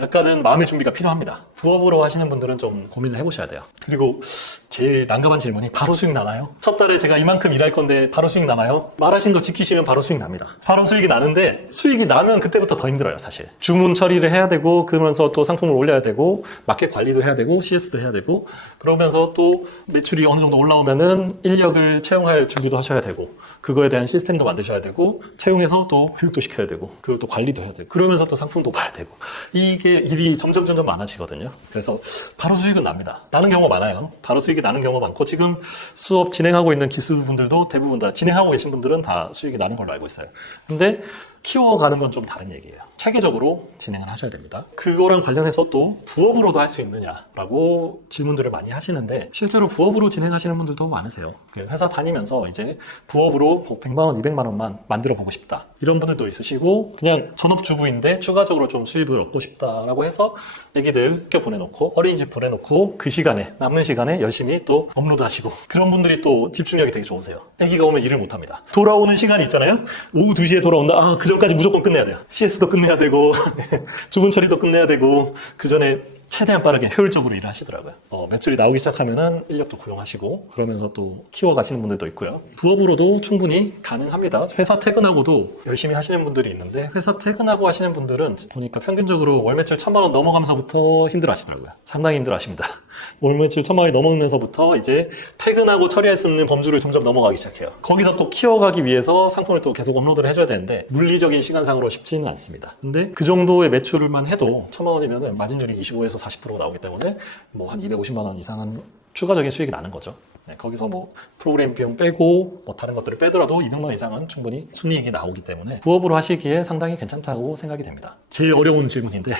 약간은 마음의 준비가 필요합니다. 부업으로 하시는 분들은 좀 고민을 해보셔야 돼요. 그리고 제일 난감한 질문이 바로 수익 나나요? 첫 달에 제가 이만큼 일할 건데 바로 수익 나나요? 말하신 거 지키시면 바로 수익 납니다. 바로 수익이 나는데 수익이 나면 그때부터 더 힘들어요, 사실. 주문 처리를 해야 되고 그러면서 또 상품을 올려야 되고 마켓 관리도 해야 되고 CS도 해야 되고 그러면서 또 매출이 어느 정도 올라오면은 인력을 채용할 준비도 하셔야 되고 그거에 대한 시스템도 만드셔야 되고 채용해서 또 교육도 시켜야 되고 그리고 또 관리도 해야 되고 그러면서 또 상품도 봐야 되고 이게 일이 점점 많아지거든요. 그래서 바로 수익은 납니다. 나는 경우가 많아요. 바로 수익이 나는 경우가 많고 지금 수업 진행하고 있는 기수분들도 대부분 다 진행하고 계신 분들은 다 수익이 나는 걸로 알고 있어요. 근데 키워가는 건 좀 다른 얘기예요. 체계적으로 진행을 하셔야 됩니다. 그거랑 관련해서 또 부업으로도 할 수 있느냐라고 질문들을 많이 하시는데 실제로 부업으로 진행하시는 분들도 많으세요. 회사 다니면서 이제 부업으로 100만 원, 200만 원만 만들어 보고 싶다. 이런 분들도 있으시고 그냥 전업주부인데 추가적으로 좀 수입을 얻고 싶다라고 해서 애기들 학교 보내놓고 어린이집 보내놓고 그 시간에 남는 시간에 열심히 또 업로드 하시고 그런 분들이 또 집중력이 되게 좋으세요. 애기가 오면 일을 못합니다. 돌아오는 시간이 있잖아요. 오후 2시에 돌아온다. 그 전까지 무조건 끝내야 돼요. CS도 끝내야 되고 주문 처리도 끝내야 되고 그 전에 최대한 빠르게 효율적으로 일을 하시더라고요. 매출이 나오기 시작하면은 인력도 고용하시고 그러면서 또 키워가시는 분들도 있고요. 부업으로도 충분히 가능합니다. 회사 퇴근하고도 열심히 하시는 분들이 있는데 회사 퇴근하고 하시는 분들은 보니까 평균적으로 월 매출 1,000만 원 넘어가면서부터 힘들어 하시더라고요. 상당히 힘들어 하십니다. 월 매출 1,000만 원이 넘으면서부터 이제 퇴근하고 처리할 수 있는 범주를 점점 넘어가기 시작해요. 거기서 또 키워가기 위해서 상품을 또 계속 업로드를 해줘야 되는데 물리적인 시간상으로 쉽지는 않습니다. 근데 그 정도의 매출만 해도 1,000만 원이면 마진율이 25에서 40%가 나오기 때문에 뭐 한 250만 원 이상은 추가적인 수익이 나는 거죠. 거기서 뭐 프로그램 비용 빼고 뭐 다른 것들을 빼더라도 200만 원 이상은 충분히 순이익이 나오기 때문에 부업으로 하시기에 상당히 괜찮다고 생각이 됩니다. 제일 어려운 질문인데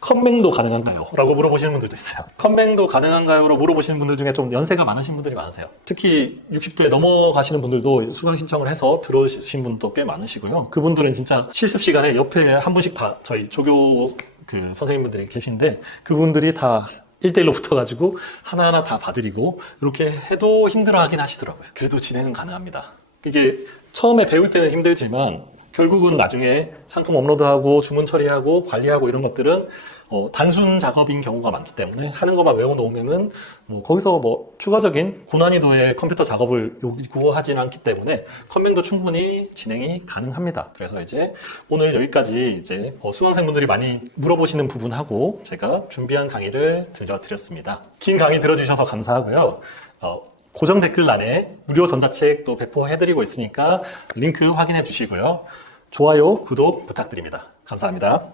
컴맹도 가능한가요? 라고 물어보시는 분들도 있어요. 컴맹도 가능한가요? 라고 물어보시는 분들 중에 좀 연세가 많으신 분들이 많으세요. 특히 60대 넘어가시는 분들도 수강 신청을 해서 들어오신 분도 꽤 많으시고요. 그분들은 진짜 실습 시간에 옆에 한 분씩 다 저희 조교 선생님분들이 계신데 그분들이 다 1대1로 붙어가지고 하나하나 다 봐드리고 이렇게 해도 힘들어하긴 하시더라고요. 그래도 진행은 가능합니다. 이게 처음에 배울 때는 힘들지만 결국은 나중에 상품 업로드하고 주문 처리하고 관리하고 이런 것들은 단순 작업인 경우가 많기 때문에 하는 것만 외워놓으면은 거기서 뭐 추가적인 고난이도의 컴퓨터 작업을 요구하지는 않기 때문에 컴맹도 충분히 진행이 가능합니다. 그래서 이제 오늘 여기까지 이제 수강생분들이 많이 물어보시는 부분하고 제가 준비한 강의를 들려드렸습니다. 긴 강의 들어주셔서 감사하고요. 고정 댓글란에 무료 전자책 또 배포해드리고 있으니까 링크 확인해 주시고요. 좋아요, 구독 부탁드립니다. 감사합니다.